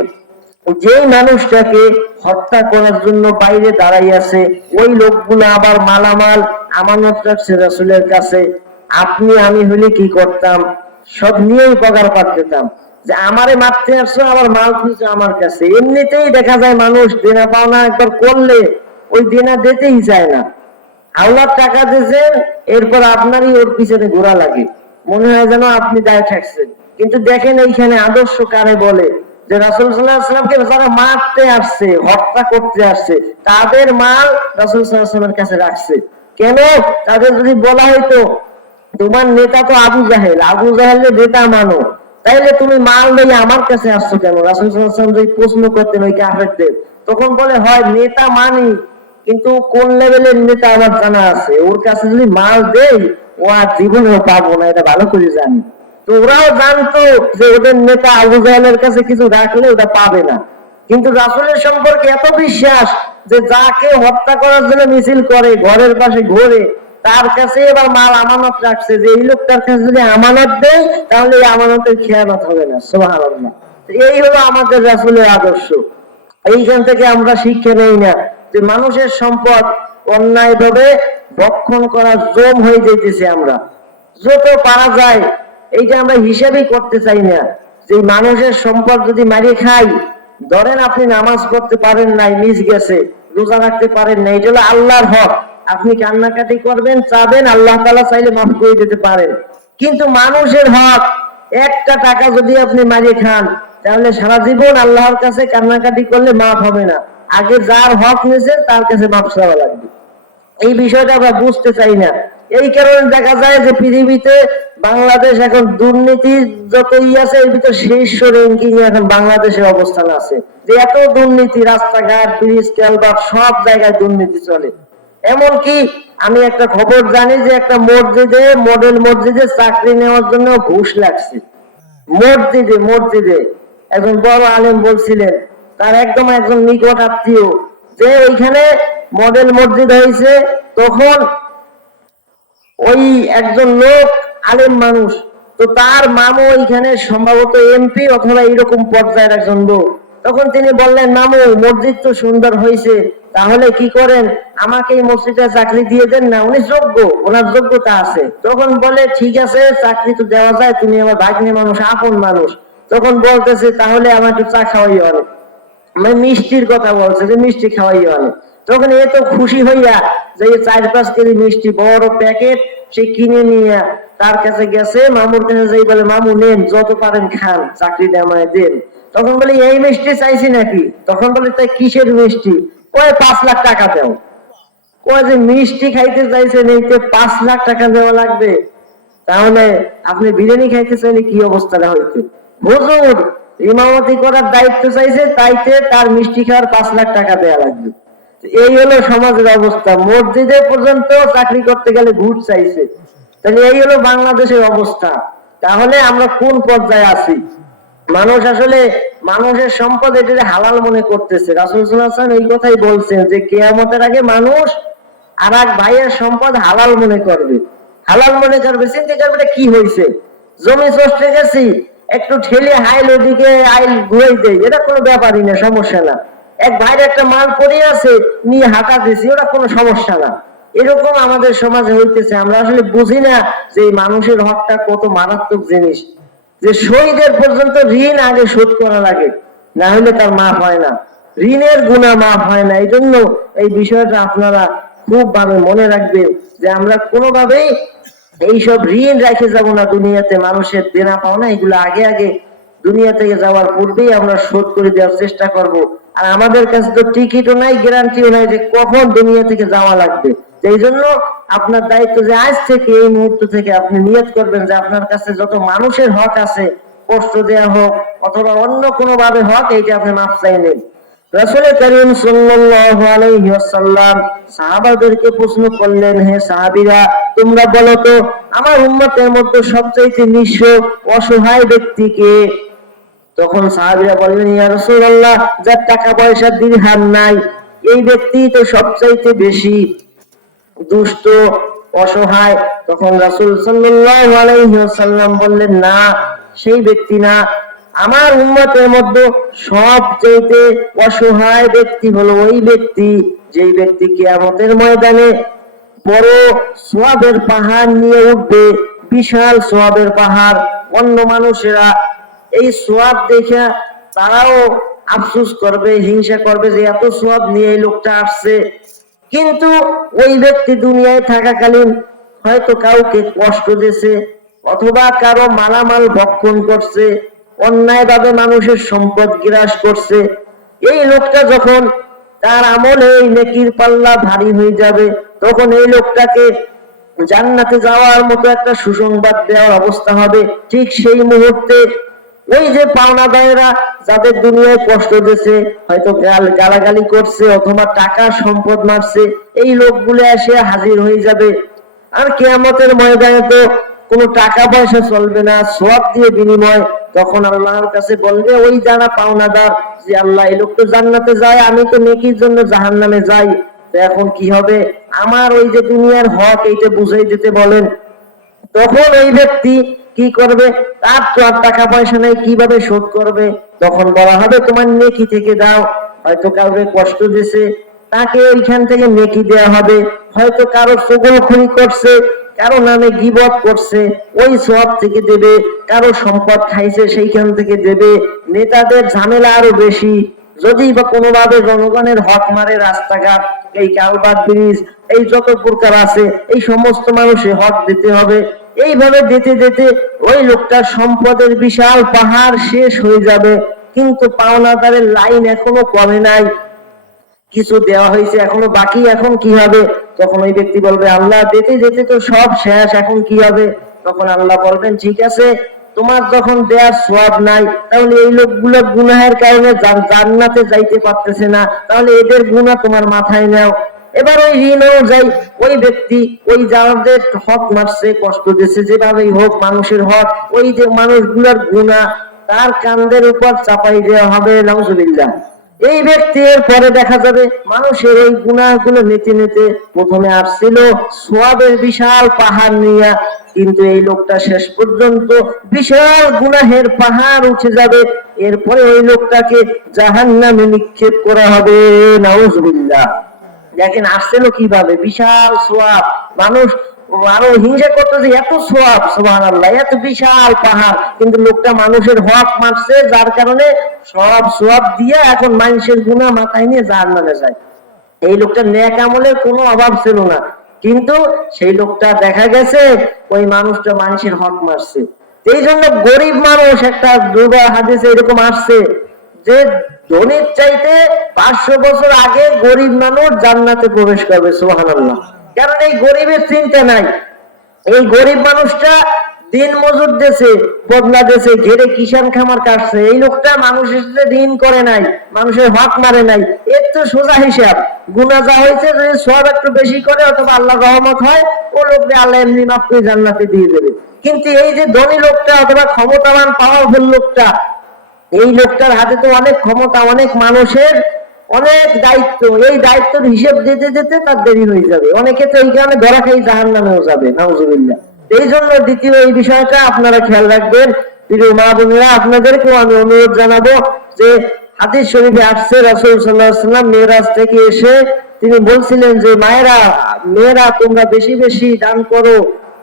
যে মানুষটাকে হত্যা করার জন্য বাইরে দাঁড়াই আছে, ওই লোকগুলো আবার মালামাল আমানত রাখছে রাসূলের কাছে। আপনি আমি হলে কি করতাম? সব নিয়েই পগার পাত পেতাম যে আমারে মারতে আসছো, আমার মাল খুঁজছে আমার কাছে। এমনিতেই দেখা যায় মানুষ দেনা পাওনা একবার করলে ওই দেনা দিতেই চায় না। আল্লাহর টাকা দিয়েছেন, এরপর আপনারই ওর পিছনে ঘোরা লাগে, মনে হয় যেন আপনি দায় থাকছেন। কিন্তু দেখেন এইখানে আদর্শ কারে বলে, যে রাসূল সাল্লাল্লাহু আলাইহি ওয়াসাল্লামকে যারা মারতে আসছে, হত্যা করতে আসছে, তাদের মাল রাসূল সাল্লাল্লাহু আলাইহি ওয়াসাল্লামের কাছে রাখছে। কেন? তাদের যদি বলা হয়তো তোমার নেতা তো আবু জাহেল, আবু জাহেলের নেতা মানো, তাইলে তুমি মাল নিয়ে আমার কাছে আসছো কেন? রাসূল সাল্লাল্লাহু আলাইহি ওয়াসাল্লাম যদি প্রশ্ন করতেন ওই কাফেরদের, তখন বলে হয় নেতা মানি, কিন্তু কোন লেভেলের নেতা আমার জানা আছে, ওর কাছে যদি মাল দেই ও আর জীবনেও পাবো না, এটা ভালো করে জানি। তো ওরাও জানতো যে ওদের নেতা আবু জাহেলের কাছে কিছু রাখলে ওটা পাবে না। কিন্তু রাসূলের সম্পর্কে এত বিশ্বাস যে যাকে হত্যা করার জন্য মিছিল করে, ঘরের পাশে ঘোরে, তার কাছে এবার মাল আমানত রাখছে, যে এই লোকটার কাছে যদি আমানত দেয় তাহলে এই আমানতের খেয়ানত হবে না। সুবহানাল্লাহ। এই হলো আমাদের রাসূলের আদর্শ। এইখান থেকে আমরা শিক্ষা নেই না যে মানুষের সম্পদ অন্যায়ভাবে ভক্ষণ করার জম হয়ে যাইতেছে। আমরা যত পারা যায় এইটা আমরা হিসাবই করতে চাই না, যে মানুষের সম্পদ যদি মারিয়ে খাই, ধরেন আপনি নামাজ পড়তে পারেন নাই, মিস গেছে, রোজা রাখতে পারেন না, এটা হলো আল্লাহর হক, আপনি কান্নাকাটি করবেন, চাবেন, আল্লাহ তাআলা চাইলে মাফ করে দিতে পারেন। কিন্তু মানুষের হক একটা টাকা যদি আপনি মারিয়ে খান, তাহলে সারা জীবন আল্লাহর কাছে কান্নাকাটি করলে মাফ হবে না, আগে যার হক নিয়েছেন তার কাছে মাফ চাওয়া লাগবে। এই বিষয়টা আমরা বুঝতে চাই না। এই কারণে দেখা যায় যে পৃথিবীতে বাংলাদেশ এখন দুর্নীতির যত আছে, এর ভিতরে শীর্ষ র্যাঙ্কিং এখন বাংলাদেশের অবস্থান আছে, যে এত দুর্নীতি, রাস্তাঘাট, ব্রিজ, ক্যালভার্ট, সব জায়গায় দুর্নীতি চলে। এমনকি আমি একটা খবর জানি যে একটা মসজিদে, মডেল মসজিদে চাকরি নেওয়ার জন্য ঘুষ লাগছে। মসজিদে একজন বড় আলেম বলছিলেন, তার একদম একজন নিকট আত্মীয়, যে ওইখানে মডেল মসজিদ হয়েছে, তখন ওই একজন লোক আলেম মানুষ, তো তার মামু ওইখানে সম্ভবত এমপি অথবা এইরকম পর্যায়ের একজন লোক। তখন তিনি বললেন, মামু মসজিদ তো সুন্দর হয়েছে, তাহলে কি করেন, আমাকে এই মসজিদে চাকরি দিয়ে দেন না, উনি যোগ্য, ওনার যোগ্যতা আছে। তখন বলে ঠিক আছে, চাকরি তো দেওয়া যায়, তুমি আমার ভাগ্নে মানুষ, আপন মানুষ। তখন বলতেছে তাহলে আমার একটু চা খাওয়াই অনেক, মানে মিষ্টির কথা বলছে, যে মিষ্টি খাওয়াই অনেক। তখন এ তো খুশি হইয়া যে এই 4-5 কেজি মিষ্টি বড় প্যাকেট সে কিনে নিয়ে তার কাছে গেছে, মামুর কাছে যাই বলে, মামু নেন, যত পারেন খান, চাকরিটা আমায় দেন। তখন বলে এই মিষ্টি চাইছি নাকি? তখন বলে তাই কিসের মিষ্টি? কয় 5 লাখ টাকা দাও। কয় যে মিষ্টি খাইতে চাইছেন, এইতে 5 লাখ টাকা দেওয়া লাগবে? তাহলে আপনি বিরিয়ানি খাইতে চাইলে কি অবস্থাটা হইতো? হুজুর ইমামতি করার দায়িত্ব চাইছে, তাইতে তার মিষ্টি খাওয়ার 5 লাখ টাকা দেওয়া লাগবে। এই হলো সমাজের অবস্থা। মসজিদে পর্যন্ত চাকরি করতে গেলে ঘুষ চাইছে। তাহলে এই হলো বাংলাদেশের অবস্থা। তাহলে আমরা কোন পর্যায়ে আছি? মানুষ আসলে মানুষের সম্পদ এটা হালাল মনে করতেছে। রাসূল সাল্লাল্লাহু আলাইহি ওয়াসাল্লাম এই কথাই বলছেন যে কিয়ামতের আগে মানুষ আর এক ভাইয়ের সম্পদ হালাল মনে করবে। হালাল মনে করবে, চিন্তা করবে এটা কি হয়েছে, জমি চষতে গেছি, একটু ঠেলে হাইল ওদিকে আইল ঘুরে দেয়, এটা কোনো ব্যাপারই না, সমস্যা না। এক ভাইয়ের একটা মাল পড়ে আছে, নিয়ে হাঁটা দিয়েছি, ওটা কোনো সমস্যা না। এরকম আমাদের সমাজে হইতেছে। আমরা আসলে বুঝি না যে এই মানুষের হকটা কত মারাত্মক জিনিস, যে শহীদের পর্যন্ত ঋণ আগে শোধ করা লাগে, না হলে তার মাফ হয় না, ঋণের গুনাহ মাফ হয় না। এই জন্য এই বিষয়টা আপনারা খুব ভাবে মনে রাখবেন যে আমরা কোনোভাবেই এইসব ঋণ রেখে যাব না দুনিয়াতে। মানুষের দেনা পাওনা এগুলো আগে আগে দুনিয়া থেকে যাওয়ার পূর্বেই আমরা শোধ করে দেওয়ার চেষ্টা করব। আর আমাদের কাছে তো টিকিটও নাই, গ্যারান্টিও নাই যে কখন দুনিয়া থেকে যাওয়া লাগবে। এই জন্য আপনার দায়িত্ব যে আজ থেকে, এই মুহূর্ত থেকে আপনি নিয়ত করবেন যে আপনার কাছে যত মানুষের হক আছে, কষ্ট দেয়া হোক অথবা অন্য কোনো ভাবে হক, এইটা আপনি মাফ চাইলেন। রাসূল করিম সাল্লাল্লাহু আলাইহি ওয়াসাল্লাম সাহাবাদেরকে প্রশ্ন করলেন, হে সাহাবীরা, তোমরা বলো তো আমার উম্মতের মধ্যে সবচেয়ে নিঃস্ব অসহায় ব্যক্তি কে? তখন সাহাবীরা বললেন, ইয়া রাসূলুল্লাহ, যার টাকা পয়সা দিরহাম নাই, এই ব্যক্তি তো সবচাইতে বেশি দুষ্ট অসহায়। তখন রাসূল সাল্লাল্লাহু আলাইহি ওয়াসাল্লাম বললেন, না, সেই ব্যক্তি না। আমার উম্মতের মধ্যে সবচেয়ে অসহায় ব্যক্তি হলো ওই ব্যক্তি, যেই ব্যক্তি কিয়ামতের ময়দানে বড় সওয়াবের পাহাড় নিয়ে উঠবে, বিশাল সওয়াবের পাহাড়। অন্য মানুষেরা এই সওয়াব দেখে তারাও আফসোস করবে, হিংসা করবে যে এত সওয়াব নিয়ে এই লোকটা আসছে। কিন্তু ওই ব্যক্তি দুনিয়ায় থাকাকালীন হয়তো কাউকে কষ্ট দিয়েছে, অথবা কারো মালামাল ভক্ষণ করছে, অন্যায়ভাবে মানুষের সম্পদ গ্রাস করছে। এই লোকটা যখন তার আমলে এই নেকির পাল্লা ভারী হয়ে যাবে, তখন এই লোকটাকে জান্নাতে যাওয়ার মতো একটা সুসংবাদ দেওয়ার অবস্থা হবে। ঠিক সেই মুহূর্তে ওই যে পাওনাদারেরা যাদের দুনিয়ায় কষ্ট দিয়েছে, হয়তো গালাগালি করছে অথবা টাকা সম্পদ মারছে, এই লোকগুলো এসে হাজির হয়ে যাবে। আর কিয়ামতের ময়দানে তো কোনো টাকা পয়সা চলবে না, সওয়াব দিয়ে বিনিময়। তখন আল্লাহর কাছে বলবে ওই যারা পাওনাদার, যে আল্লাহ, এই লোক তো জান্নাতে যায়, আমি তো নেকির জন্য জাহান্নামে যাই, তো এখন কি হবে? আমার ওই যে দুনিয়ার হক, এইটা বুঝাই দিতে বলেন। তখন ওই ব্যক্তি কি করবে? তার তো আর টাকা পয়সা নেই, কিভাবে শোধ করবে? তখন বলা হবে তোমার নেকি থেকে দাও। হয়তো কাউকে কষ্ট দিয়েছে, তাকে ওইখান থেকে নেকি দেওয়া হবে। হয়তো কারো চগলখড়ি করছে, কারো নামে গীবত করছে, ওই সওয়াব থেকে দেবে। কারো সম্পদ খাইছে, সেইখান থেকে দেবে। নেতাদের ঝামেলা আরো বেশি, যদি বা কোনোভাবে জনগণের হক মারে, রাস্তাঘাট, এই কালভার্ট, ব্রিজ, এই যত প্রকার আছে, এই সমস্ত মানুষের হক দিতে হবে। এইভাবে দিতে দিতে ওই লোকটার সম্পদের বিশাল পাহাড় শেষ হয়ে যাবে, কিন্তু পাওনাদারের লাইন এখনো কমে নাই, কিছু দেওয়া হয়েছে এখনো বাকি, এখন কি হবে? তখন ওই ব্যক্তি বলবে, আল্লাহ, দিতে দিতে তো সব শেষ, এখন কি হবে? তখন আল্লাহ বলবেন, ঠিক আছে, তোমার যখন দেওয়ার সওয়াব নাই, তাহলে এই লোকগুলো গুনাহের কারণে জান্নাতে যাইতে পারতেছে না, তাহলে এদের গুনাহ তোমার মাথায় নাও। এবার ওই ঋণ অনুযায়ী ওই ব্যক্তি ওই যাদের হক মারছে, কষ্ট দিয়েছে, যেভাবেই হোক মানুষের হক, ওই যে মানুষগুলোর গুনাহ তার কাঁধের উপর চাপাই দেওয়া হবে। নাউজুবিল্লাহ। এই ব্যক্তির পরে দেখা যাবে মানুষের ওই গুনাহগুলো নিতে নিতে প্রথমে আসছিল সওয়াবের বিশাল পাহাড় নিয়ে, কিন্তু এই লোকটা শেষ পর্যন্ত বিশাল গুনাহের পাহাড় উঠে যাবে। এরপরে ওই লোকটাকে জাহান্নামে নিক্ষেপ করা হবে। নাউজুবিল্লাহ। দেখেন আসছিল কিভাবে, বিশাল সওয়াব। মানুষ আরো হিংসা করতো যে এত সওয়াব, সুবহানাল্লাহ, এত বিশাল পাহাড়, কিন্তু লোকটা মানুষের হক মারছে, যার কারণে সব সওয়াব দিয়ে এখন মানুষের গুনাহ মাথায় নিয়ে জাহান্নামে যায়। এই লোকটা নেক আমলের কোনো অভাব ছিল না, কিন্তু সেই লোকটা দেখা গেছে ওই মানুষটা মানুষের হক মারছে। এই জন্য গরিব মানুষ, একটা দুর্বল হাদিসে এরকম আসছে যে ধনীর চাইতে 500 বছর আগে গরিব মানুষ জান্নাতে প্রবেশ করবে, সুবহানাল্লাহ। কারণ এই গরিবের চিন্তা নাই। এই গরিব মানুষটা দিন মজুর দেশে বদলা দেশে ঘেরে কিষান খামার কাটছে, এই লোকটা মানুষের সাথে ঋণ করে নাই, মানুষের হক মারে নাই। এর তো সোজা হিসাব, গুনাহ যা হয়েছে যদি সব একটু বেশি করে অথবা আল্লাহ রহমত হয়, ও লোককে আল্লাহ এমনি মাফ করে জান্নাতে দিয়ে দেবে। কিন্তু এই যে ধনী লোকটা অথবা ক্ষমতাবান পাওয়ারফুল লোকটা, এই লোকটার হাতে তো অনেক ক্ষমতা, অনেক মানুষের অনেক দায়িত্ব, এই দায়িত্বের হিসেব দিতে দিতে তার দেরি হয়ে যাবে। অনেকে তো এই কারণে ধরা খাই জাহান্নামেও যাবে, নাউজুবিল্লাহ। এই জন্য দ্বিতীয় এই বিষয়টা আপনারা খেয়াল রাখবেন। প্রিয় মা বোনেরা, আপনাদেরকেও আমি অনুরোধ জানাবো যে হাদিস শরীফে আসছে রাসূল সাল্লাল্লাহু আলাইহি ওয়াসাল্লাম মেরাজ থেকে এসে তিনি বলছিলেন যে মেয়েরা তোমরা বেশি বেশি দান করো,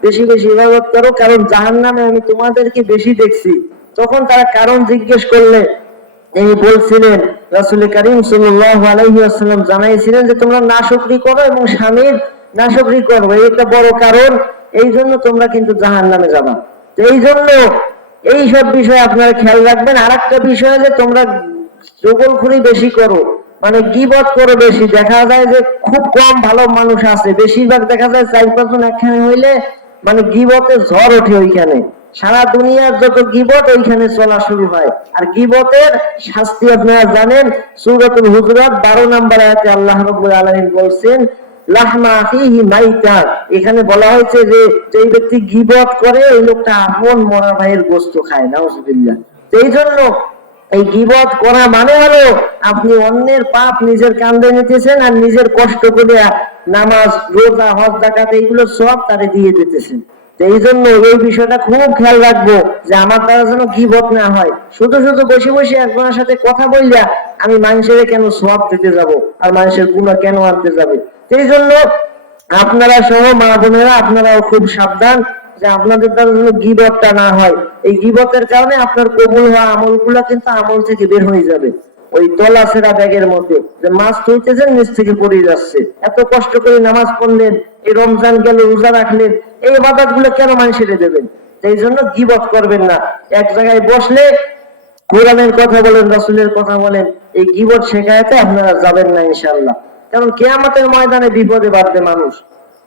বেশি বেশি ইবাদত করো, কারণ জাহান্নামে আমি তোমাদেরকে বেশি দেখছি। তখন তারা কারণ জিজ্ঞেস করলে তিনি বলছিলেন, রাসূল কারীম সাল্লাল্লাহু আলাইহি ওয়াসাল্লাম জানাইছিলেন যে তোমরা নাশকরি করো এবং স্বামীর নাশকরি করো, এই একটা বড় কারণ, এই জন্য তোমরা কিন্তু জাহান্নামে যাবা। তো এই জন্য এই সব বিষয়ে আপনারা খেয়াল রাখবেন। আরেকটা বিষয় যে তোমরা চগলখড়ি বেশি করো, মানে গীবত করো বেশি। দেখা যায় যে খুব কম ভালো মানুষ আছে, বেশিরভাগ দেখা যায় 4-5 জন একখানে হইলে মানে গীবতের ঝড় ওঠে ওইখানে। সারা দুনিয়ার যত গীবত ওইখানে চলা শুরু হয়। আর গীবতের শাস্তি আপনারা জানেন, সূরাতুল হুজুরাত 12 নম্বর আয়াতে আল্লাহ রাব্বুল আলামিন বলছেন লাহমা আখিহি মাইতা। এখানে বলা হয়েছে যে যেই ব্যক্তি গীবত করে ওই লোকটা আপন মরা ভাইয়ের গোশত খায়, নাউজুবিল্লাহ। এই জন্য এই গীবত করা মানে হলো আপনি অন্যের পাপ নিজের কাঁধে নিতেছেন আর নিজের কষ্ট করে নামাজ রোজা হজ যাকাত এইগুলো সব তারে দিয়ে দিতেছেন। এই জন্য এই বিষয়টা খুব খেয়াল রাখবো যে আমার দ্বারা যেন গীবত না হয়। শুধু শুধু বসে বসে একজনের সাথে কথা বললা আমি মানুষের কেন সওয়াব দিতে যাব আর মানুষের গুনাহ কেন আনতে যাবে। এই জন্য আপনারা সহ মা বোনেরা আপনারাও খুব সাবধান যে আপনাদের দ্বারা যেন গীবতটা না হয়। এই গীবতের কারণে আপনার কবুল হওয়া আমলগুলো কিন্তু আমল থেকে বের হয়ে যাবে। ওই তলা সেরা ব্যাগের মধ্যে যে মাছ তুলতেছেন নিচ থেকে পড়ে যাচ্ছে। এত কষ্ট করে নামাজ পড়লেন, এই রমজান গেল, রোজা রাখলেন, এই ইবাদত গুলো কেন মানুষের দেবেন? এই জন্য গীবত করবেন না। এক জায়গায় বসলে কোরআনের কথা বলেন, রাসূলের কথা বলেন, এই গীবত শেখায়তে আপনারা যাবেন না ইনশাআল্লাহ। কারণ কিয়ামতের ময়দানে বিপদে বাঁধবে মানুষ।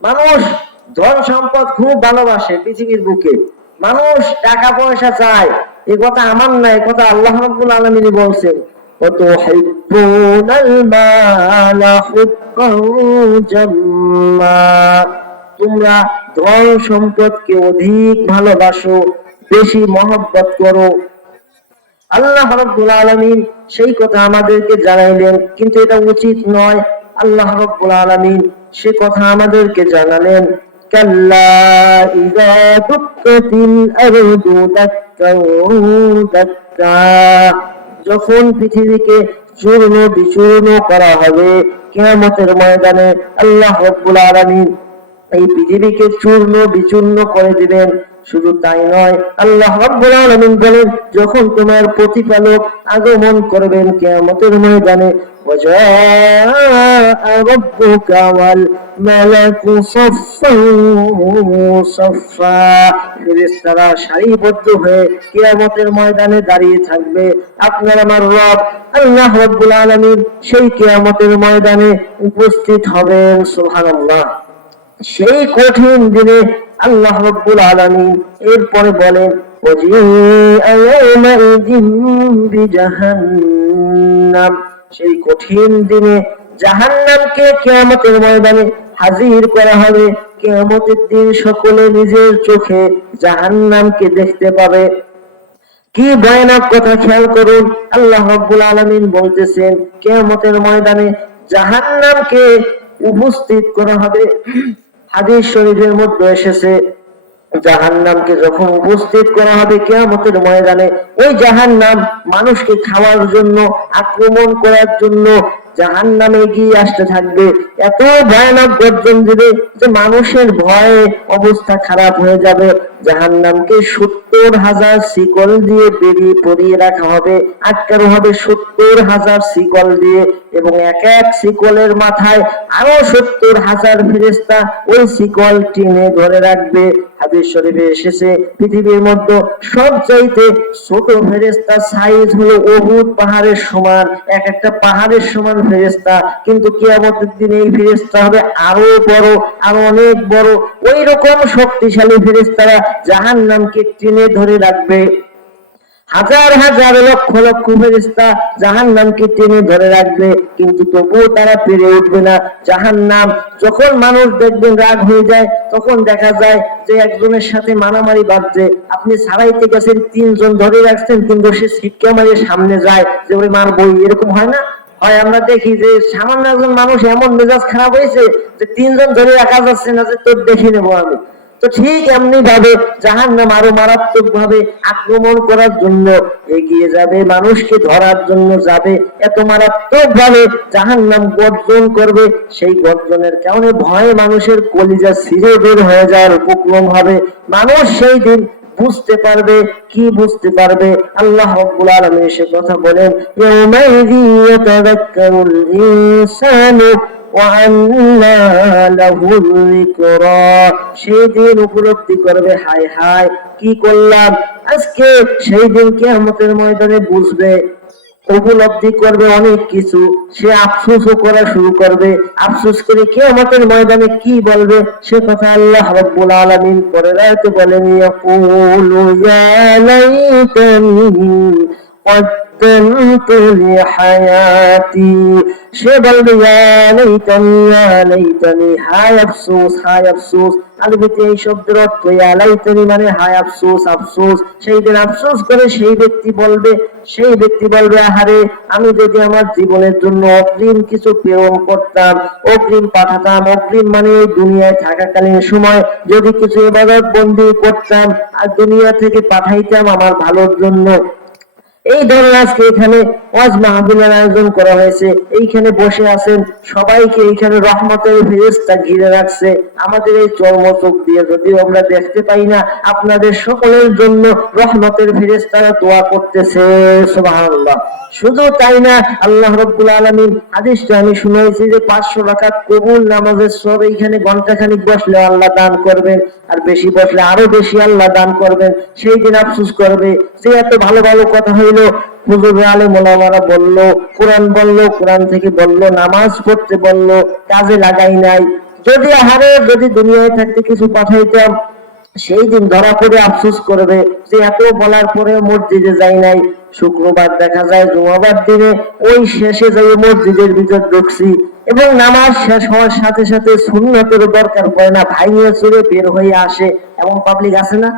মানুষ ধন সম্পদ খুব ভালোবাসে পৃথিবীর বুকে, মানুষ টাকা পয়সা চায়। এই কথা আমার না, এই কথা আল্লাহ রাব্বুল আলামিন বলছেন, ওয়াতুহিব্বুনাল মালা হুব্বান জাম্মা। তোমরা ধন সম্পদকে অধিক ভালোবাসো, বেশি মহব্বত করো। আল্লাহ রাব্বুল আলামিন সেই কথা আমাদেরকে জানাইলেন, কিন্তু এটা উচিত নয়। আল্লাহ রাব্বুল আলামিন সে কথা আমাদেরকে জানালেন, কাল্লা ইযা দুক্কাতিল আরদু দাক্কাও দাক্কা। যখন পৃথিবীকে চূর্ণ বিচূর্ণ করা হবে কিয়ামতের ময়দানে, আল্লাহ রাব্বুল আলামিন এই পৃথিবীকে চূর্ণ বিচূর্ণ করে দিবেন। শুধু তাই নয়, আল্লাহ রাব্বুল আলামিন বলেন যখন তোমার প্রতিপালক আগমন করবেন কিয়ামতের ময়দানে, ওয়াজা রাব্বুকা ওয়াল মালাকু সাফফান সাফফা। ফেরেশতারা সারিবদ্ধ হয়ে কিয়ামতের ময়দানে দাঁড়িয়ে থাকবে। আপনার আমার রব আল্লাহ রাব্বুল আলামিন সেই কিয়ামতের ময়দানে উপস্থিত হবেন। সুবহানাল্লাহ। সেই কঠিন দিনে আল্লাহ রাব্বুল আলামিন এরপরে বলেন, সেই কঠিন দিনে জাহান্নামকে কিয়ামতের ময়দানে হাজির করা হবে। কিয়ামতের দিন সকলে নিজের চোখে জাহান্নামকে দেখতে পাবে। কি ভয়ানক কথা, খেয়াল করুন। আল্লাহ রাব্বুল আলামিন বলতেছেন কিয়ামতের ময়দানে জাহান্নামকে উপস্থিত করা হবে। হাদিস শরীফের মধ্যে এসেছে জাহান্নামকে যখন উপস্থিত করা হবে কিয়ামতের ময়দানে, ওই জাহান্নাম মানুষকে খাওয়ার জন্য, আক্রমণ করার জন্য জাহান্নামে এগিয়ে আসতে থাকবে। এত ভয়ানক গর্জন দিবে যে মানুষের ভয়ে অবস্থা খারাপ হয়ে যাবে। জাহান্নামকে 70,000 শিকল দিয়ে পরিয়ে রাখা হবে, আটকানো হবে 70,000 শিকল দিয়ে, এবং এক এক শিকলের মাথায় আরো 70,000 ফেরেশতা ওই শিকল টেনে ধরে রাখবে। হাদিস শরীফে এসেছে পৃথিবীর মধ্যে সবচাইতে ছোট ফেরেশতা সাইজ হলো উহুদ পাহাড়ের সমান, এক একটা পাহাড়ের সমান ফেরেশতা, কিন্তু কিয়ামতের দিনে এই ফেরেশতা হবে আরো বড়, আরো অনেক বড়। ওই রকম শক্তিশালী ফেরেশতারা জাহান্নামকে টেনে ধরে রাখবে। হাজার হাজার লক্ষ লক্ষ ফেরেশতা জাহান্নামকে টেনে ধরে রাখবে, কিন্তু তবুও তারা পেরে উঠবে না জাহান্নাম। যখন মানুষ দেখবেন রাগ হয়ে যায়, তখন দেখা যায় যে একজনের সাথে মারামারি বাঁধছে, আপনি ছাড়াইতে গেছেন, 3 জন ধরে রাখছেন, কিন্তু সে ছিটকে মারিয়ে সামনে যায় যে ওরে মারবই, এরকম হয় না? হয় আমরা দেখি যে সামান্য একজন মানুষ এমন মেজাজ খারাপ হয়েছে যে 3 জন ধরে রাখা যাচ্ছে না, যে তোর দেখে নেবো আমি। তো ঠিক এমনি ভাবে জাহান্নাম আরো মারাত্মক ভাবে আক্রমণ করার জন্য এগিয়ে যাবে, মানুষকে ধরার জন্য যাবে, এত মারাত্মক ভাবে জাহান্নাম গর্জন করবে। সেই গর্জনের কারণে ভয়ে মানুষের কলিজা ছিঁড়ে বের হয়ে যাওয়ার উপক্রম হবে। মানুষ সেই দিন বুঝতে পারবে, কি বুঝতে পারবে? আল্লাহ রাব্বুল আলামিন সে কথা বলেন, ইয়াউমাইযি ইয়াতাযাক্কারুল ইনসানু ওয়া আন্না লাহুল যিকরা। সেই দিন উপলব্ধি করবে, হায় হায় কি করলাম আজকে। সেই দিন কিয়ামতের ময়দানে বুঝবে, উপলব্ধি করবে অনেক কিছু, সে আফসোসও করা শুরু করবে। আফসোস করে কিয়ামতের ময়দানে কি বলবে সে কথা আল্লাহ রাব্বুল আলামিন পরের আয়াতে বলেন, ইয়াকুলু ইয়া লাইতানি কদ্দামতু লিহায়াতি। সে বলবে ইয়া লাইতানি, হায় আফসোস, হায় আফসোস। আরবিতে এই শব্দের অর্থ ইয়া লাইতানি মানে হায় আফসোস, আফসোস। সেই দিন আফসোস করে সেই ব্যক্তি বলবে আহারে, আমি যদি আমার জীবনের জন্য অগ্রিম কিছু প্রেরণ করতাম, অগ্রিম পাঠাতাম, অগ্রিম মানে এই দুনিয়ায় থাকাকালীন সময় যদি কিছু ইবাদত বন্দি করতাম আর দুনিয়া থেকে পাঠাইতাম আমার ভালোর জন্য। এই ধরনের আজকে এখানে ওয়াজ মাহফিলের আয়োজন করা হয়েছে, এইখানে বসে আছেন সবাইকে, এইখানে রহমতের ফেরেশতা ঘিরে রাখছে। আমাদের এই চর্মচোখ দিয়ে যদিও আমরা দেখতে পাই না, আপনাদের সকলের জন্য রহমতের ফেরেশতারা দোয়া করতেছে, সুবহানাল্লাহ। শুধু তাই না, আল্লাহ রাব্বুল আলামিন হাদিসটা আমি শুনেছি যে 500 রাকাত কবুল নামাজের সব এইখানে ঘন্টাখানিক বসলে আল্লাহ দান করবেন, আর বেশি বসলে আরো বেশি আল্লাহ দান করবেন। সেই দিন আফসোস করবে যে এত ভালো ভালো কথা হইলো, হুজুর আলেম ওলামারা বললো, কোরআন বললো, কোরআন থেকে বললো, নামাজ পড়তে বললো, কাজে লাগাই নাই। যদি দুনিয়ায় থাকতে কিছু পাঠাইতাম, সেই দিন ধরা পড়ে আফসোস করবে যে এত বলার পরে মসজিদে যাই নাই। শুক্রবার দেখা যায় জুমাবার দিনে ওই শেষে যাই মসজিদের ভিতর ঢুকছি, এবং নামাজ শেষ হওয়ার সাথে সাথে সুন্নতের দরকার পড়ে না, ভাইয়ে চলে বের হয়ে আসে। এমন পাবলিক আছে না?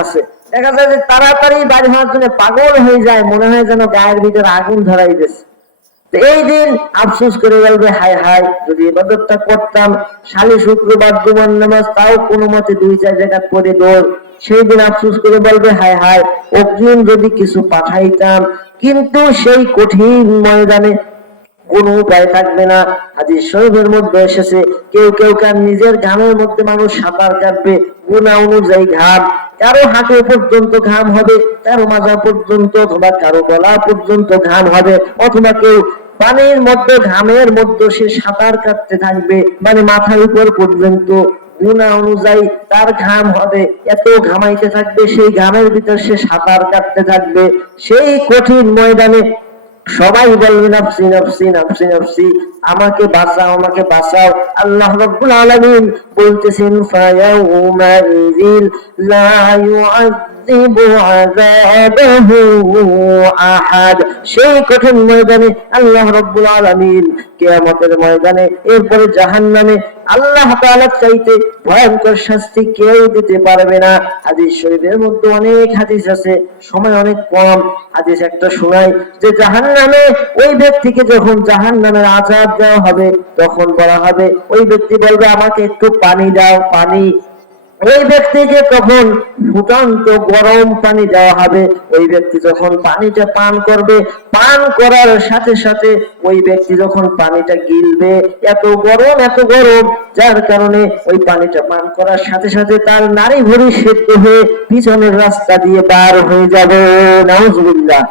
আছে। দেখা যায় যে তাড়াতাড়ি বাড়ি হওয়ার জন্য পাগল হয়ে যায়, মনে হয় যেন গায়ের ভিতরে আগুন ধরাই দিয়েছে। এই দিন আফসোস করে বলবে হায় হায়, যদি ইবাদতটা করতাম, শালি শুক্রবার জুমার নামাজ তাও কোনো মতে 2-4 জায়গা পড়ে দৌড়। সেই দিন আফসোস করে বলবে হায় হায়, অগ্রিম যদি কিছু পাঠাইতাম। কিন্তু সেই কঠিন ময়দানে কোনো উপায় থাকবে না। হাদিস শরীফের মধ্যে এসেছে, কেউ নিজের ঘামের মধ্যে মানুষ সাঁতার কাটবে, গুনাহ অনুযায়ী ঘাম, কারো হাঁটু পর্যন্ত ঘাম হবে, কারো মাজা পর্যন্ত, অথবা কারো গলা পর্যন্ত ঘাম হবে, অথবা কেউ পানির মধ্যে ঘামের মধ্যে সে সাঁতার কাটতে থাকবে, মানে মাথার উপর পর্যন্ত গুনাহ অনুযায়ী তার ঘাম হবে, এত ঘামাইতে থাকবে, সেই ঘামের ভিতর সে সাঁতার কাটতে থাকবে। সেই কঠিন ময়দানে সবাই বলবে নাফসি নাফসি নাফসি নাফসি, আমাকে বাঁচাও, আমাকে বাঁচাও। আল্লাহ রাব্বুল আলামিন বলতেছেন, ফায়াউমাইযিল লা ইউআযযিবু আযাবাহু আহাদ। সেই কঠিন ময়দানে আল্লাহ রাব্বুল আলামিন কিয়ামতের ময়দানে, এরপরে জাহান্নামে আল্লাহ তাআলা চাইতে ভয়ঙ্কর শাস্তি কেউ দিতে পারবে না। হাদিস শরীফের মধ্যে অনেক হাদিস আছে, সময় অনেক কম, হাদিস একটা শোনাই যে জাহান্নামে ওই ব্যক্তিকে যখন জাহান্নামের আযাব দেওয়া হবে, তখন বলা হবে, ওই ব্যক্তি বলবে আমাকে একটু পানি দাও, পানি। ওই ব্যক্তিকে তখন ফুটন্ত গরম পানি দেওয়া হবে। ওই ব্যক্তি যখন পানিটা পান করবে, পান করার সাথে সাথে ওই ব্যক্তি যখন পানিটা গিলবে, এত গরম এত গরম, যার কারণে ওই পানিটা পান করার সাথে সাথে তার নাড়ি ভুঁড়ি সেদ্ধ হয়ে পিছনের রাস্তা দিয়ে বার হয়ে যাবে। নাউজুবিল্লাহ।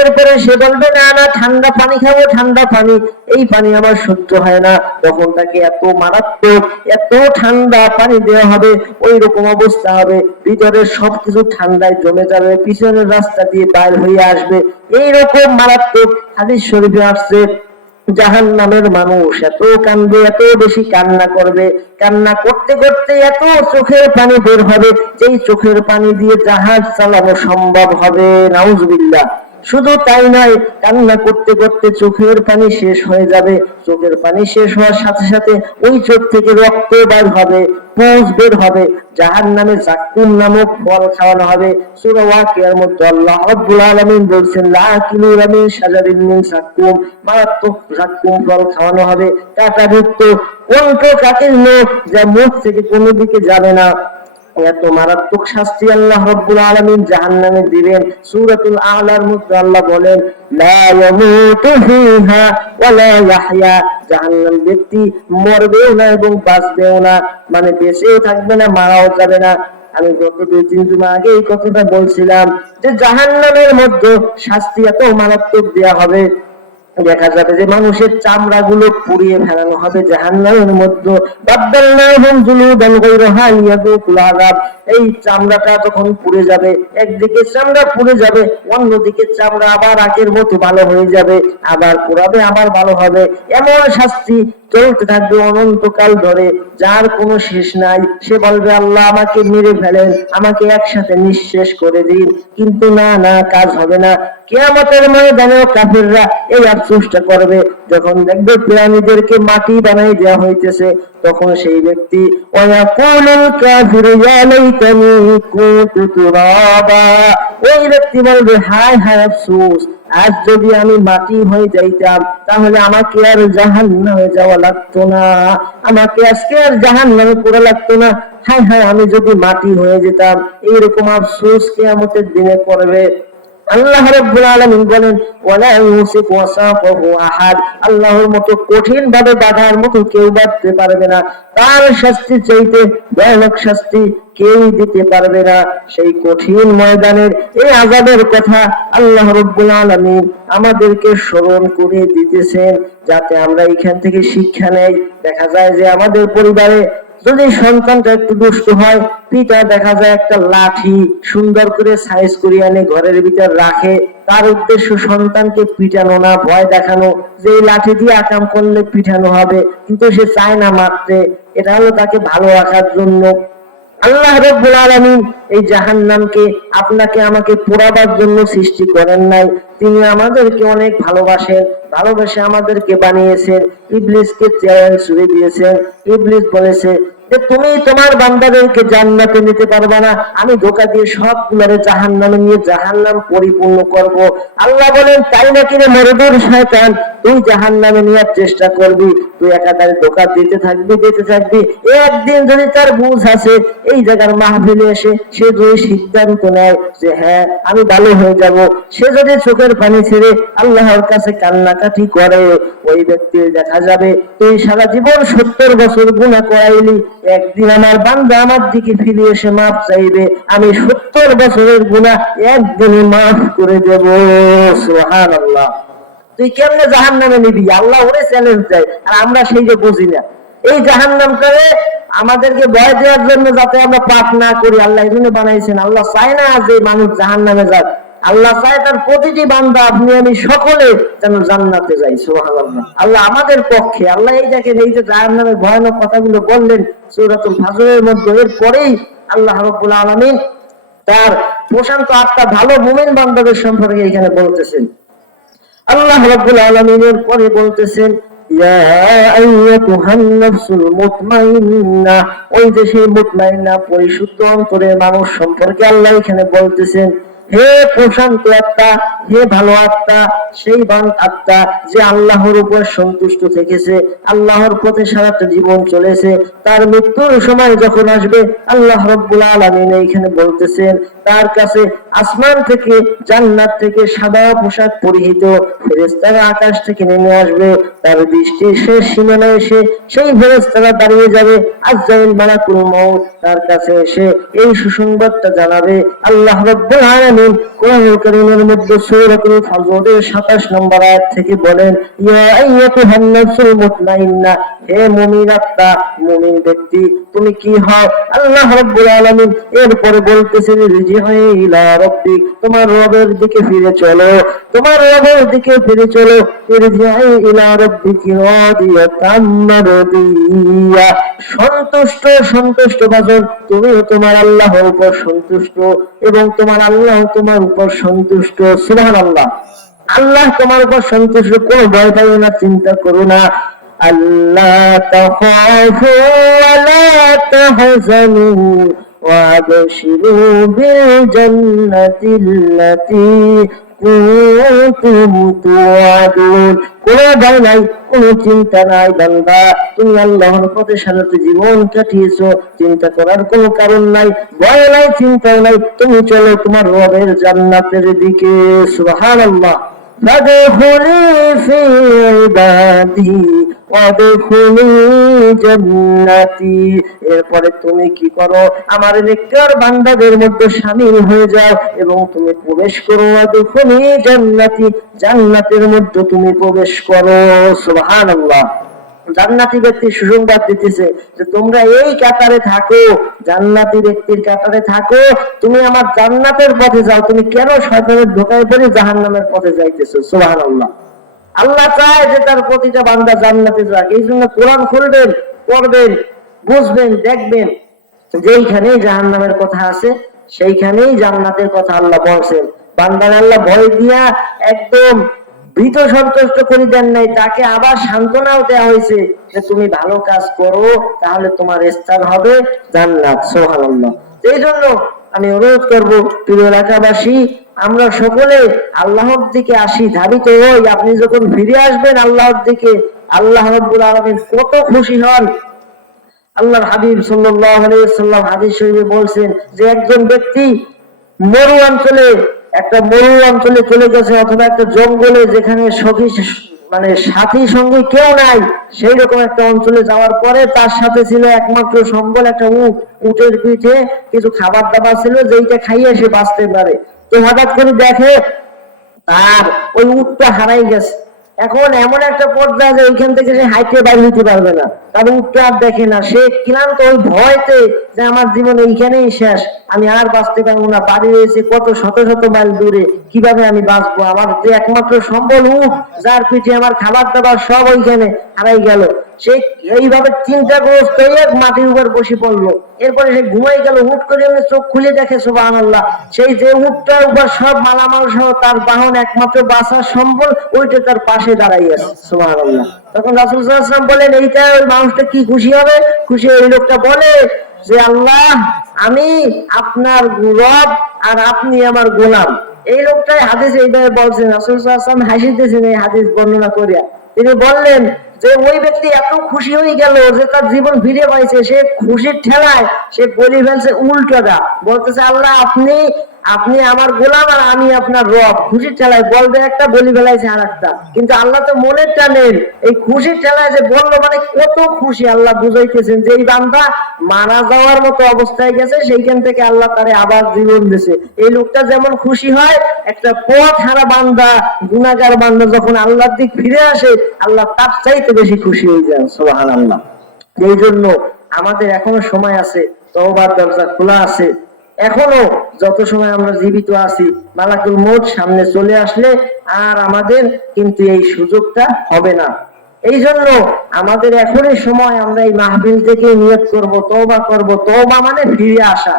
এরপরে সে বলবে না না ঠান্ডা পানি খাবো, ঠান্ডা পানি, এই পানি আমার সহ্য হয় না। তখন তাকে এত মারাত্মক এত ঠান্ডা পানি দেওয়া হবে, ওই রকম অবস্থা হবে, ভিতরের সবকিছু ঠান্ডায় জমে যাবে, পিছনের রাস্তা দিয়ে বাইর হয়ে আসবে। এইরকম মারাত্মক হাদিস শরীফে আসছে। জাহান্নামের মানুষ এত কান্দবে, এত বেশি কান্না করবে, কান্না করতে করতে এত চোখের পানি বের হবে, যেই চোখের পানি দিয়ে জাহাজ চালানো সম্ভব হবে। নাউজুবিল্লাহ। শুধু তাই নয়, কান্না করতে করতে চোখের পানি শেষ হয়ে যাবে। চোখের পানি শেষ হওয়ার সাথে সাথে ওই চোখ থেকে রক্ত বের হবে, পুঁজ বের হবে। জাহান্নামে জাক্কুম নামক ফল খাওয়ানো হবে। সূরা ওয়াকিয়ার মধ্যে আল্লাহ রাব্বুল আলামিন বলছেন, লাকিনুনা মিন শাজারিন মিন জাক্কুম, মারাত্মক জাক্কুম ফল খাওয়ানো হবে, কাঁটাযুক্ত, কণ্ঠকাঠিন্য, যা মুখ থেকে কোনো দিকে যাবে না। এত মারাত্মক শাস্তি আল্লাহ রাব্বুল আলামিন জাহান্নামে দিবেন। সূরাতুল আ'লার মধ্যে আল্লাহ বলেন, লা ইয়ামুতু ফিহা ওয়া লা ইয়াহইয়া, জাহান্নাম ব্যক্তি মরবেও না এবং বাঁচবেও না, মানে বেঁচেও থাকবে না, মারাও যাবে না। আমি গত 2-3 জুমা আগে এই কথাটা বলছিলাম যে জাহান্নামের মধ্যে শাস্তি এত মারাত্মক দেয়া হবে, দেখা যাবে যে মানুষের চামড়া গুলো পুড়িয়ে ফেলানো হবে জাহান্নামের মধ্যে। বাদদালনাহুম জুলুদান গায়রাহা লিয়াযুকুল আযাব, এই চামড়াটা যখন পুড়ে যাবে, একদিকে চামড়া পুড়ে যাবে, অন্যদিকে চামড়া আবার আগের মতো ভালো হয়ে যাবে, আবার পুড়াবে আবার ভালো হবে। এমন শাস্তি চলতে থাকবে অনন্তকাল ধরে, যার কোনো শেষ নাই। সে বলবে, আল্লাহ আমাকে মেরে ফেলেন, আমাকে একসাথে নিঃশেষ করে দিন, কিন্তু না না, কাজ হবে না। কিয়ামতের ময়দানে কাফিররা এই আফসোসটা করবে, যখন দেখবে প্রাণীদেরকে মাটি বানাই দেওয়া হইতেছে, তখন সেই ব্যক্তি ওয়ায়াকুলুল কাফিরু ইয়া লাইতানি কুনতু তুরাবা, ওই ব্যক্তি বলবে, হায় হায় আফসোস, আজ যদি আমি মাটি হয়ে যাইতাম তাহলে আমাকে আর জাহান্নামে যাওয়া লাগতো না, আমাকে আজকে আর জাহান্নামে পড়া লাগতো না। হায় হায়, আমি যদি মাটি হয়ে যেতাম। এইরকম আফসোস কিয়ামতের দিনে করবে। আল্লাহ রাব্বুল আলামিন বলেন, ওয়ালা ইউসিকু ওয়াসাফাহু আহাদ, আল্লাহর মতো কঠিন ভাবে বাঁধার মতো কেউ বাঁধতে পারবে না। তার শাস্তি চাইতে ভয়ানক শাস্তি কেউ দিতে পারবে না। সেই কঠিন ময়দানের এই আযাবের কথা আল্লাহ রাব্বুল আলামিন আমাদেরকে স্মরণ করে দিতেছেন, যাতে আমরা এখান থেকে শিক্ষা নেই। দেখা যায় যে আমাদের পরিবারে যদি সন্তানটা একটু দুষ্ট হয়, পিতা দেখা যায় একটা লাঠি সুন্দর করে সাইজ করে আনে ঘরের ভিতর রাখে, তার উদ্দেশ্য সন্তানকে পিটানো না, ভয় দেখানো, যে এই লাঠি দিয়ে আকাম করলে পিটানো হবে, কিন্তু সে চায় না মারতে, এটা হলো তাকে ভালো রাখার জন্য। আল্লাহ রাব্বুল আলামিন এই জাহান্নামকে আপনাকে আমাকে পোড়াবার জন্য সৃষ্টি করেন নাই, তিনি আমাদেরকে অনেক ভালোবাসেন, ভালোবেসে আমাদেরকে বানিয়েছেন। ইবলিসকে চ্যালেঞ্জ ছুড়ে দিয়েছেন। ইবলিস বলেছে যে তুমি তোমার বান্দাদেরকে জান্নাতে নিতে পারবে না, আমি ধোঁকা দিয়ে সবগুলোরে জাহান্নামে নিয়ে জাহান্নাম পরিপূর্ণ করব। আল্লাহ বলেন, তাই নাকি রে মরদুর শয়তান, তুই জাহান্নামে নেওয়ার চেষ্টা করবি, তুই একাধারে ধোঁকা দিতে থাকবি। একদিন যদি তার বুঝ আছে, এই জায়গার মাহফিলে এসে সে যদি সিদ্ধান্ত নেয় যে হ্যাঁ আমি ভালো হয়ে যাব, সে যদি চোখের পানি ছেড়ে আল্লাহর কাছে কান্নাকাটি করে, ওই ব্যক্তি দেখা যাবে তুই সারা জীবন 70 বছর গুনাহ করাইলি, একদিন আমার বান্দা আমার দিকে ফিরে এসে মাফ চাইবে, আমি 70 বছরের গুনাহ একদিনে মাফ করে দেব। সুবহানাল্লাহ। তুই কেমনে জাহান্নামে নিবি? আল্লাহ ওরে চ্যালেঞ্জ দেয়, আর আমরা সেই যে বুঝি না। এই জাহান্নাম করে আমাদেরকে ভয় দেওয়ার জন্য, যাতে আমরা পাপ না করি। আল্লাহ এই জন্য বানাইছেন। আল্লাহ চায় না যে মানুষ জাহান্নামে যাক, আল্লাহ চায় তার প্রতিটি বান্দা, আপনি আমি সকলে যেন জান্নাতে যাই। সুবহানাল্লাহ। আল্লাহ আমাদের পক্ষে। আল্লাহ এই দেখেন, এই যে জাহান্নামের ভয়ানক কথাগুলো বললেন সূরাতুল ফাজরের মধ্যে, এর পরেই আল্লাহ রাব্বুল আলামিন তার প্রশান্ত আত্মা ভালো মুমিন বান্দাদের সম্পর্কে এখানে বলতেছেন। আল্লাহ রাব্বুল আলামিনের পরে বলতেছেন, ইয়া আইয়াতুহান নাফসুল মুতমাইন্নাহ, ওই যে সেই মুতমাইন্না পরিশুদ্ধ অন্তরের মানুষ সম্পর্কে আল্লাহ এখানে বলতেছেন, হে প্রশান্ত আত্মা, হে ভালো আত্মা, সেই আত্মা যে আল্লাহর উপর সন্তুষ্ট থেকেছে, আল্লাহর পথে সারাটা জীবন চলেছে, তার মৃত্যুর সময় যখন আসবে আল্লাহ রাব্বুল আলামিন এইখানে বলতেছেন তার কাছে আসমান থেকে, জান্নাত থেকে সাদা পোশাক পরিহিত ফেরেশতারা আকাশ থেকে নেমে আসবে। তার দৃষ্টির শেষ সীমানায় এসে সেই ফেরেশতারা দাঁড়িয়ে যাবে। আজরাইল মালাকুল মউত তার কাছে এসে এই সুসংবাদটা জানাবে। আল্লাহ রাব্বুল আলামিন কোরআনুল কারীমের মধ্যে সূরাতুল ফাজরের 27 নম্বর আয়াত থেকে বলেন, ইয়া আইয়াতুহান নাফসুল মুতমাইন্নাহ, হে মুমিন আত্মা, মুমিন ব্যক্তি, তুমি কি হও? আল্লাহ রাব্বুল আলামিন এরপরে বলতেছেন, রিজিহি ইলা রাব্বিক, তোমার রবের দিকে ফিরে চলো, তোমার রবের দিকে ফিরে চলো। রিজিহি ইলা রাব্বিকি রাদিয়াতাম মারদিয়া, সন্তুষ্ট সন্তুষ্ট বাজন, তুমি তোমার আল্লাহর উপর সন্তুষ্ট এবং তোমার আল্লাহ তোমার উপর সন্তুষ্ট। সুবহানাল্লাহ। আল্লাহ তোমার উপর সন্তুষ্ট, কোনো ভয় পাইও না, চিন্তা করো না। আল্লাহ তাখাফু ওয়া লা তাহজানু ওয়াবশিরু বিল জান্নাতিল্লাতী কুনতুম তুআদুন। কোনো ভয় নাই, কোনো চিন্তা নাই বান্দা, তুমি আল্লাহর পথে সারাটা জীবন কাটিয়েছো, চিন্তা করার কোনো কারণ নাই, ভয় নাই, চিন্তা নাই, তুমি চলো তোমার রবের জান্নাতের দিকে। সুবহানাল্লাহ। فادخلي في عبادي وادخلي জান্নাতি। এরপরে তুমি কি করো? আমার নেককার বান্দাদের মধ্যে শামিল হয়ে যাও এবং তুমি প্রবেশ করো। ওয়াদখুলি জান্নাতি, জান্নাতের মধ্যে তুমি প্রবেশ করো। সুবহানাল্লাহ। জান্নাতি ব্যক্তি সুসংবাদ দিতেছে যে তোমরা এই কাতারে থাকো, জান্নাতি ব্যক্তির কাতারে থাকো, তুমি আমার জান্নাতের পথে যাও। তুমি কেন শয়তানের ধোঁকায় পড়ে জাহান্নামের পথে যাইতেছো? সুবহানাল্লাহ। আল্লাহ চায় যে তার প্রতিটা বান্দা জান্নাতে যাক। এই জন্য কোরআন খুলবেন, পড়বেন, বুঝবেন, দেখবেন যেইখানেই জাহান্নামের কথা আছে সেইখানেই জান্নাতের কথা আল্লাহ বলছেন। বান্দার আল্লাহ ভয় দিয়া একদম ভীত সন্তুষ্ট করে দেন নাই, তাকে আবার সান্ত্বনাও দেওয়া হয়েছে যে তুমি ভালো কাজ করো তাহলে তোমার স্থান হবে জান্নাত। সুবহানাল্লাহ। এই জন্য আমি অনুরোধ করবো প্রিয় এলাকাবাসী, আমরা সকলে আল্লাহর দিকে আসি, ধাবিত হই। আপনি যখন ফিরে আসবেন আল্লাহর দিকে, আল্লাহ রাব্বুল আলামিন কত খুশি হন। আল্লাহর হাবিব সাল্লাল্লাহু আলাইহি ওয়াসাল্লাম হাদিস শরীফে বলছেন যে একজন ব্যক্তি মরু অঞ্চলে, একটা মরু অঞ্চলে চলে গেছে অথবা একটা জঙ্গলে যেখানে সাথী সঙ্গে কেউ নাই, সেই রকম একটা অঞ্চলে যাওয়ার পরে তার সাথে ছিল একমাত্র সম্বল একটা উট। উটের পিঠে কিছু খাবার দাবার ছিল যেইটা খাইয়ে সে বাঁচতে পারে। তো হঠাৎ করে দেখে তার ওই উটটা হারাই গেছে। এখন এমন একটা পর্যায়ে যে ওইখান থেকে সে হাইটে বাইরে হইতে পারবে না, তার উটটা আর দেখে না, সে ক্লান্ত, ওই ভয়তে যে আমার জীবন এইখানেই শেষ, আমি আর বাঁচতে পারবো না, বাড়ি রয়েছে কত শত শত মাইল দূরে, কিভাবে আমি বাঁচবো? আমার যে একমাত্র সম্বল উট, যার পিঠে আমার খাবার দাবার সব ওইখানে হারাই গেল। সে এইভাবে চিন্তাগ্রস্ত হয়ে মাটির উপর বসে পড়লো। এরপরে সে ঘুমাই গেল। হুট করে চোখ খুলে দেখে সুবহানাল্লাহ, সেই যে উটটার উপর সব মালামাল সহ তার বাহন, একমাত্র বাঁচার সম্বল, ওইটা তার পাশে দাঁড়াই আছে। সুবহানাল্লাহ। তখন রাসূল সাল্লাল্লাহু আলাইহি ওয়াসাল্লাম বলেন, এইটা ওই মানুষটা কি খুশি হবে? খুশি ওই লোকটা বলে যে আল্লাহ, আমি আপনার রব আর আপনি আমার গোলাম। এই লোকটাই হাদিস এইভাবে বলছেন। রাসূল সাল্লাল্লাহু আলাইহি ওয়াসাল্লাম হাসিতেছেন এই হাদিস বর্ণনা করিয়া। তিনি বললেন যে ওই ব্যক্তি এত খুশি হয়ে গেল যে তার জীবন ফিরে পাইছে। সে খুশির ঠেলায় সে বলি ফেলছে উল্টোটা, বলতেছে আল্লাহ, আপনি আমার গোলাম আর আমি আপনার রব। খুশির ঠেলায় বলবে একটা, বলি ফেলাইছে আর একটা। কিন্তু আল্লাহ তো মনের টানেন, এই খুশির ঠেলায় যে বললো মানে কত খুশি। আল্লাহ বুঝাইতেছেন যে এই বান্দা মারা যাওয়ার মতো অবস্থায় গেছে, সেইখান থেকে আল্লাহ তারে আবার জীবন দিয়েছে। এই লোকটা যেমন খুশি হয়, একটা পথ হারা বান্দা, গুনাহগার বান্দা যখন আল্লাহর দিক ফিরে আসে, আল্লাহ তার চাইতে বেশি খুশি হয়ে যান। সুবহানাল্লাহ। এই জন্য আমাদের এখনো সময় আছে, তওবার দরজা খোলা আছে। এখনো যত সময় আমরা জীবিত আছি, মালাকুল মউত সামনে চলে আসলে আর আমাদের কিন্তু এই সুযোগটা হবে না। এই জন্য আমাদের এখনই সময়, আমরা এই মাহফিল থেকে নিয়ত করব, তওবা করব। তওবা মানে ফিরে আসা।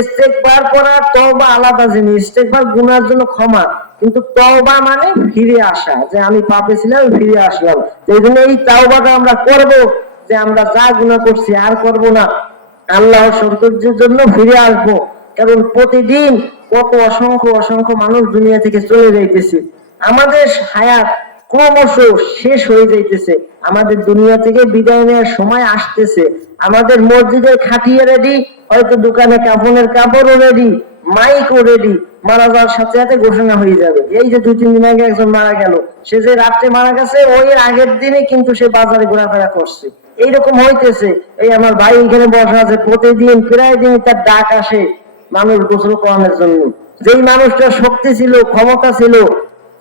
ইস্তেগফার করা, তওবা আলাদা জিনিস। ইস্তেগফার গুনার জন্য ক্ষমা, কিন্তু তওবা মানে ফিরে আসা, যে আমি পাপে ছিলাম, ফিরে আসলাম। এই জন্য এই তওবাটা আমরা করব যে আমরা যা গুনাহ করছি আর করব না, আল্লাহর সন্তুষ্টির জন্য ফিরে আসবো। কারণ প্রতিদিন কত অসংখ্য অসংখ্য মানুষ দুনিয়া থেকে চলে যাইতেছে। আমাদের হায়াত ক্রমশ শেষ হয়ে যাইতেছে, আমাদের দুনিয়া থেকে বিদায় নেওয়ার সময় আসতেছে। আমাদের মসজিদের খাটিয়া রেডি, হয়তো দোকানে কাপড়ের কাপড়ও রেডি, মাইকও রেডি, মারা যাওয়ার সাথে সাথে ঘোষণা হয়ে যাবে। এই যে 2-3 দিন আগে একজন মারা গেল, সে যে রাত্রে মারা গেছে ওই আগের দিনে কিন্তু সে বাজারে ঘোরাফেরা করছে। এইরকম হইতেছে। এই আমার ভাই এখানে বসা আছে, প্রতিদিন প্রায় দিন তার ডাক আসে মানুষ গোসল করানোর জন্য। যেই মানুষটার শক্তি ছিল, ক্ষমতা ছিল,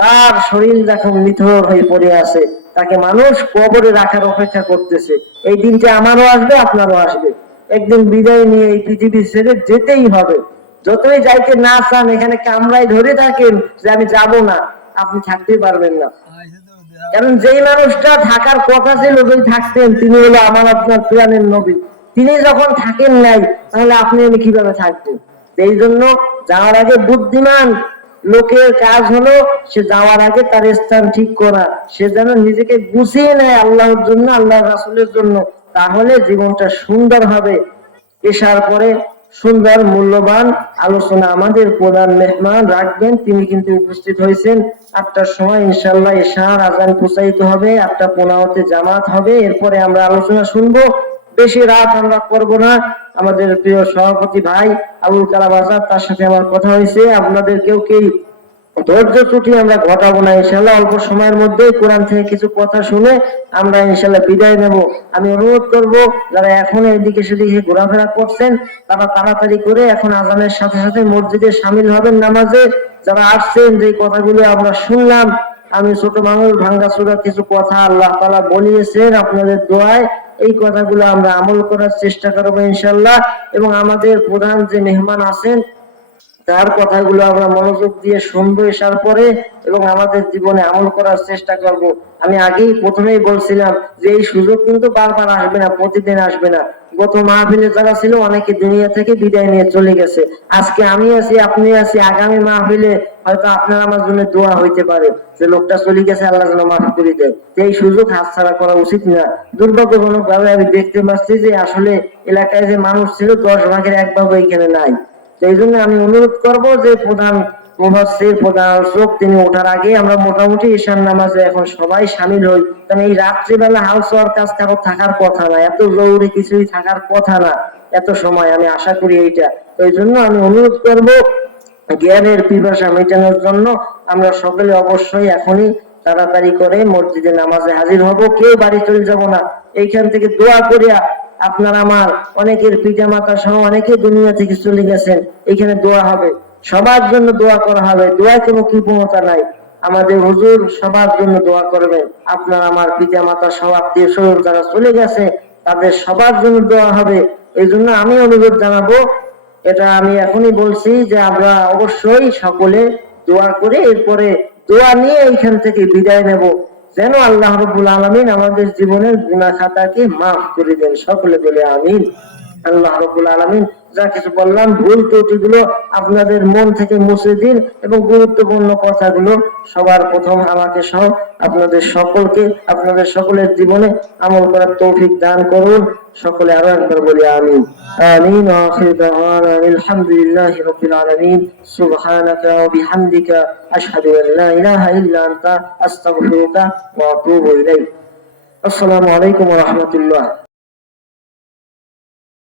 তার শরীর যখন নিথর হয়ে পড়ে আছে, তাকে মানুষ কবরে রাখার অপেক্ষা করতেছে। এই দিনটা আমারও আসবে, আপনারও আসবে। একদিন বিদায় নিয়ে এই পৃথিবী ছেড়ে যেতেই হবে। যতই যাইতে না চান, এখানে কামরায় ধরে থাকেন যে আমি যাব না, আপনি থাকতেই পারবেন না। কারণ যেই মানুষটা থাকার কথা ছিল, যদি থাকতেন, তিনি হলো আমার আপনার প্রাণের নবী। তিনি যখন থাকেন নাই, তাহলে আপনি আমি কিভাবে থাকবেন? এই জন্য যাওয়ার আগে বুদ্ধিমান লোকের কাজ হলো সে যাওয়ার আগে তার স্থান ঠিক করা, সে যেন নিজেকে গুছিয়ে নেয় আল্লাহর জন্য, আল্লাহ রাসূলের জন্য, তাহলে জীবনটা সুন্দর হবে। এশার পরে সুন্দর মূল্যবান আলোচনা আমাদের প্রধান মেহমান রাখবেন, তিনি কিন্তু উপস্থিত হয়েছেন। 8টার সময় ইনশাআল্লাহ এশার আজান প্রচারিত হবে, 8:15 জামাত হবে। এরপরে আমরা আলোচনা শুনবো, বেশি রাত আমরা করব না। আমাদের প্রিয় সভাপতি ভাই আবুল কালাম আজাদ, তার সাথে আমার কথা হয়েছে। আপনাদের কেউ ধৈর্য ত্রুটি আমরা ঘটাবো না ইনশাআল্লাহ। অল্প সময়ের মধ্যে কোরআন থেকে কিছু কথা শুনে আমরা ইনশাআল্লাহ বিদায় নেব। আমি অনুরোধ করব, যারা এখন এদিকে সেদিকে ঘোরাফেরা করছেন, তারা তাড়াতাড়ি করে এখন আজানের সাথে সাথে মসজিদে শামিল হবেন নামাজে। যারা আসছেন, যে কথাগুলো আমরা শুনলাম, আমি ছোট মানুষ, ভাঙ্গাচোরা কিছু কথা আল্লাহ তাআলা বলিয়েছেন আপনাদের দোয়ায়, এই কথাগুলো আমরা আমল করার চেষ্টা করবো ইনশাআল্লাহ। এবং আমাদের প্রধান যে মেহমান আছেন, তার কথাগুলো আমরা মনোযোগ দিয়ে শুনবো এসার পরে, এবং আমাদের জীবনে আমল করার চেষ্টা করব। আমি আগেই প্রথমেই বলছিলাম যে এই সুযোগ কিন্তু বারবার আসবে না, প্রতিদিন আসবে না। গত মাহফিলে যারা ছিল, অনেকে দুনিয়া থেকে বিদায় নিয়ে চলে গেছে। আজকে আমি আছি, আপনি আছি, আগামী মাহফিলে হয়তো আপনার আমার জন্য দোয়া হইতে পারে যে লোকটা চলে গেছে, আল্লাহ যেন মাফ করে দেয়। এই সুযোগ হাতছাড়া করা উচিত না। দুর্ভাগ্যজনক ভাবে আমি দেখতে পাচ্ছি যে আসলে এলাকায় যে মানুষ ছিল, 10 ভাগের 1 ভাগ এখানে নাই। এই জন্য আমি অনুরোধ করব যে প্রধান মুফাসসির, প্রধান আলোচক, তিনি ওঠার আগে আমরা মোটামুটি ঈশান নামাজে এখন সবাই শামিল হই। কারণ এই রাত্রিবেলা হাউস হওয়ার কাজ কারো থাকার কথা না, এত জরুরি কিছুই থাকার কথা না এত সময়, আমি আশা করি এইটা। এই জন্য আমি অনুরোধ করব, জ্ঞানের পিপাসা মেটানোর জন্য আমরা সকলে অবশ্যই এখনই তাড়াতাড়ি করে মসজিদে নামাজে হাজির হব। কেউ বাড়ি চলে যাব না। এইখান থেকে দোয়া করিয়া, আপনার আমার অনেকের পিতা মাতা সহ অনেকে দুনিয়া থেকে চলে গেছেন, এখানে দোয়া হবে, সবার জন্য দোয়া করা হবে। দোয়ায় কোনো কৃপণতা নাই। আমাদের হুজুর সবার জন্য দোয়া করবেন। আপনার আমার পিতা মাতা সহ আত্মীয় স্বজন যারা চলে গেছে, তাদের সবার জন্য দোয়া হবে। এই জন্য আমি অনুরোধ জানাবো, এটা আমি এখনই বলছি যে আমরা অবশ্যই সকলে দোয়া করে এরপরে দোয়া নিয়ে এইখান থেকে বিদায় নেব, যেন আল্লাহ রাব্বুল আলামিন আমাদের জীবনের গুনাহ খাতাকে মাফ করে দেন। সকলে বলে আমিন। আল্লাহ রাব্বুল আলামিন যা কিছু বললাম, ভুল ত্রুটিগুলো আপনাদের মন থেকে মুছে দিন, এবং গুরুত্বপূর্ণ কথাগুলো সবার প্রথম আমাকে সহ আপনাদের সকলকে, আপনাদের সকলের জীবনে আমল করার তৌফিক দান করুন। সকলে আরো একবার বলি আমিন। آمين وآخر دعوانا الحمد لله رب العالمين سبحانك وبحمدك أشهد أن لا إله إلا أنت أستغفرك وأتوب إليك. السلام عليكم ورحمة الله.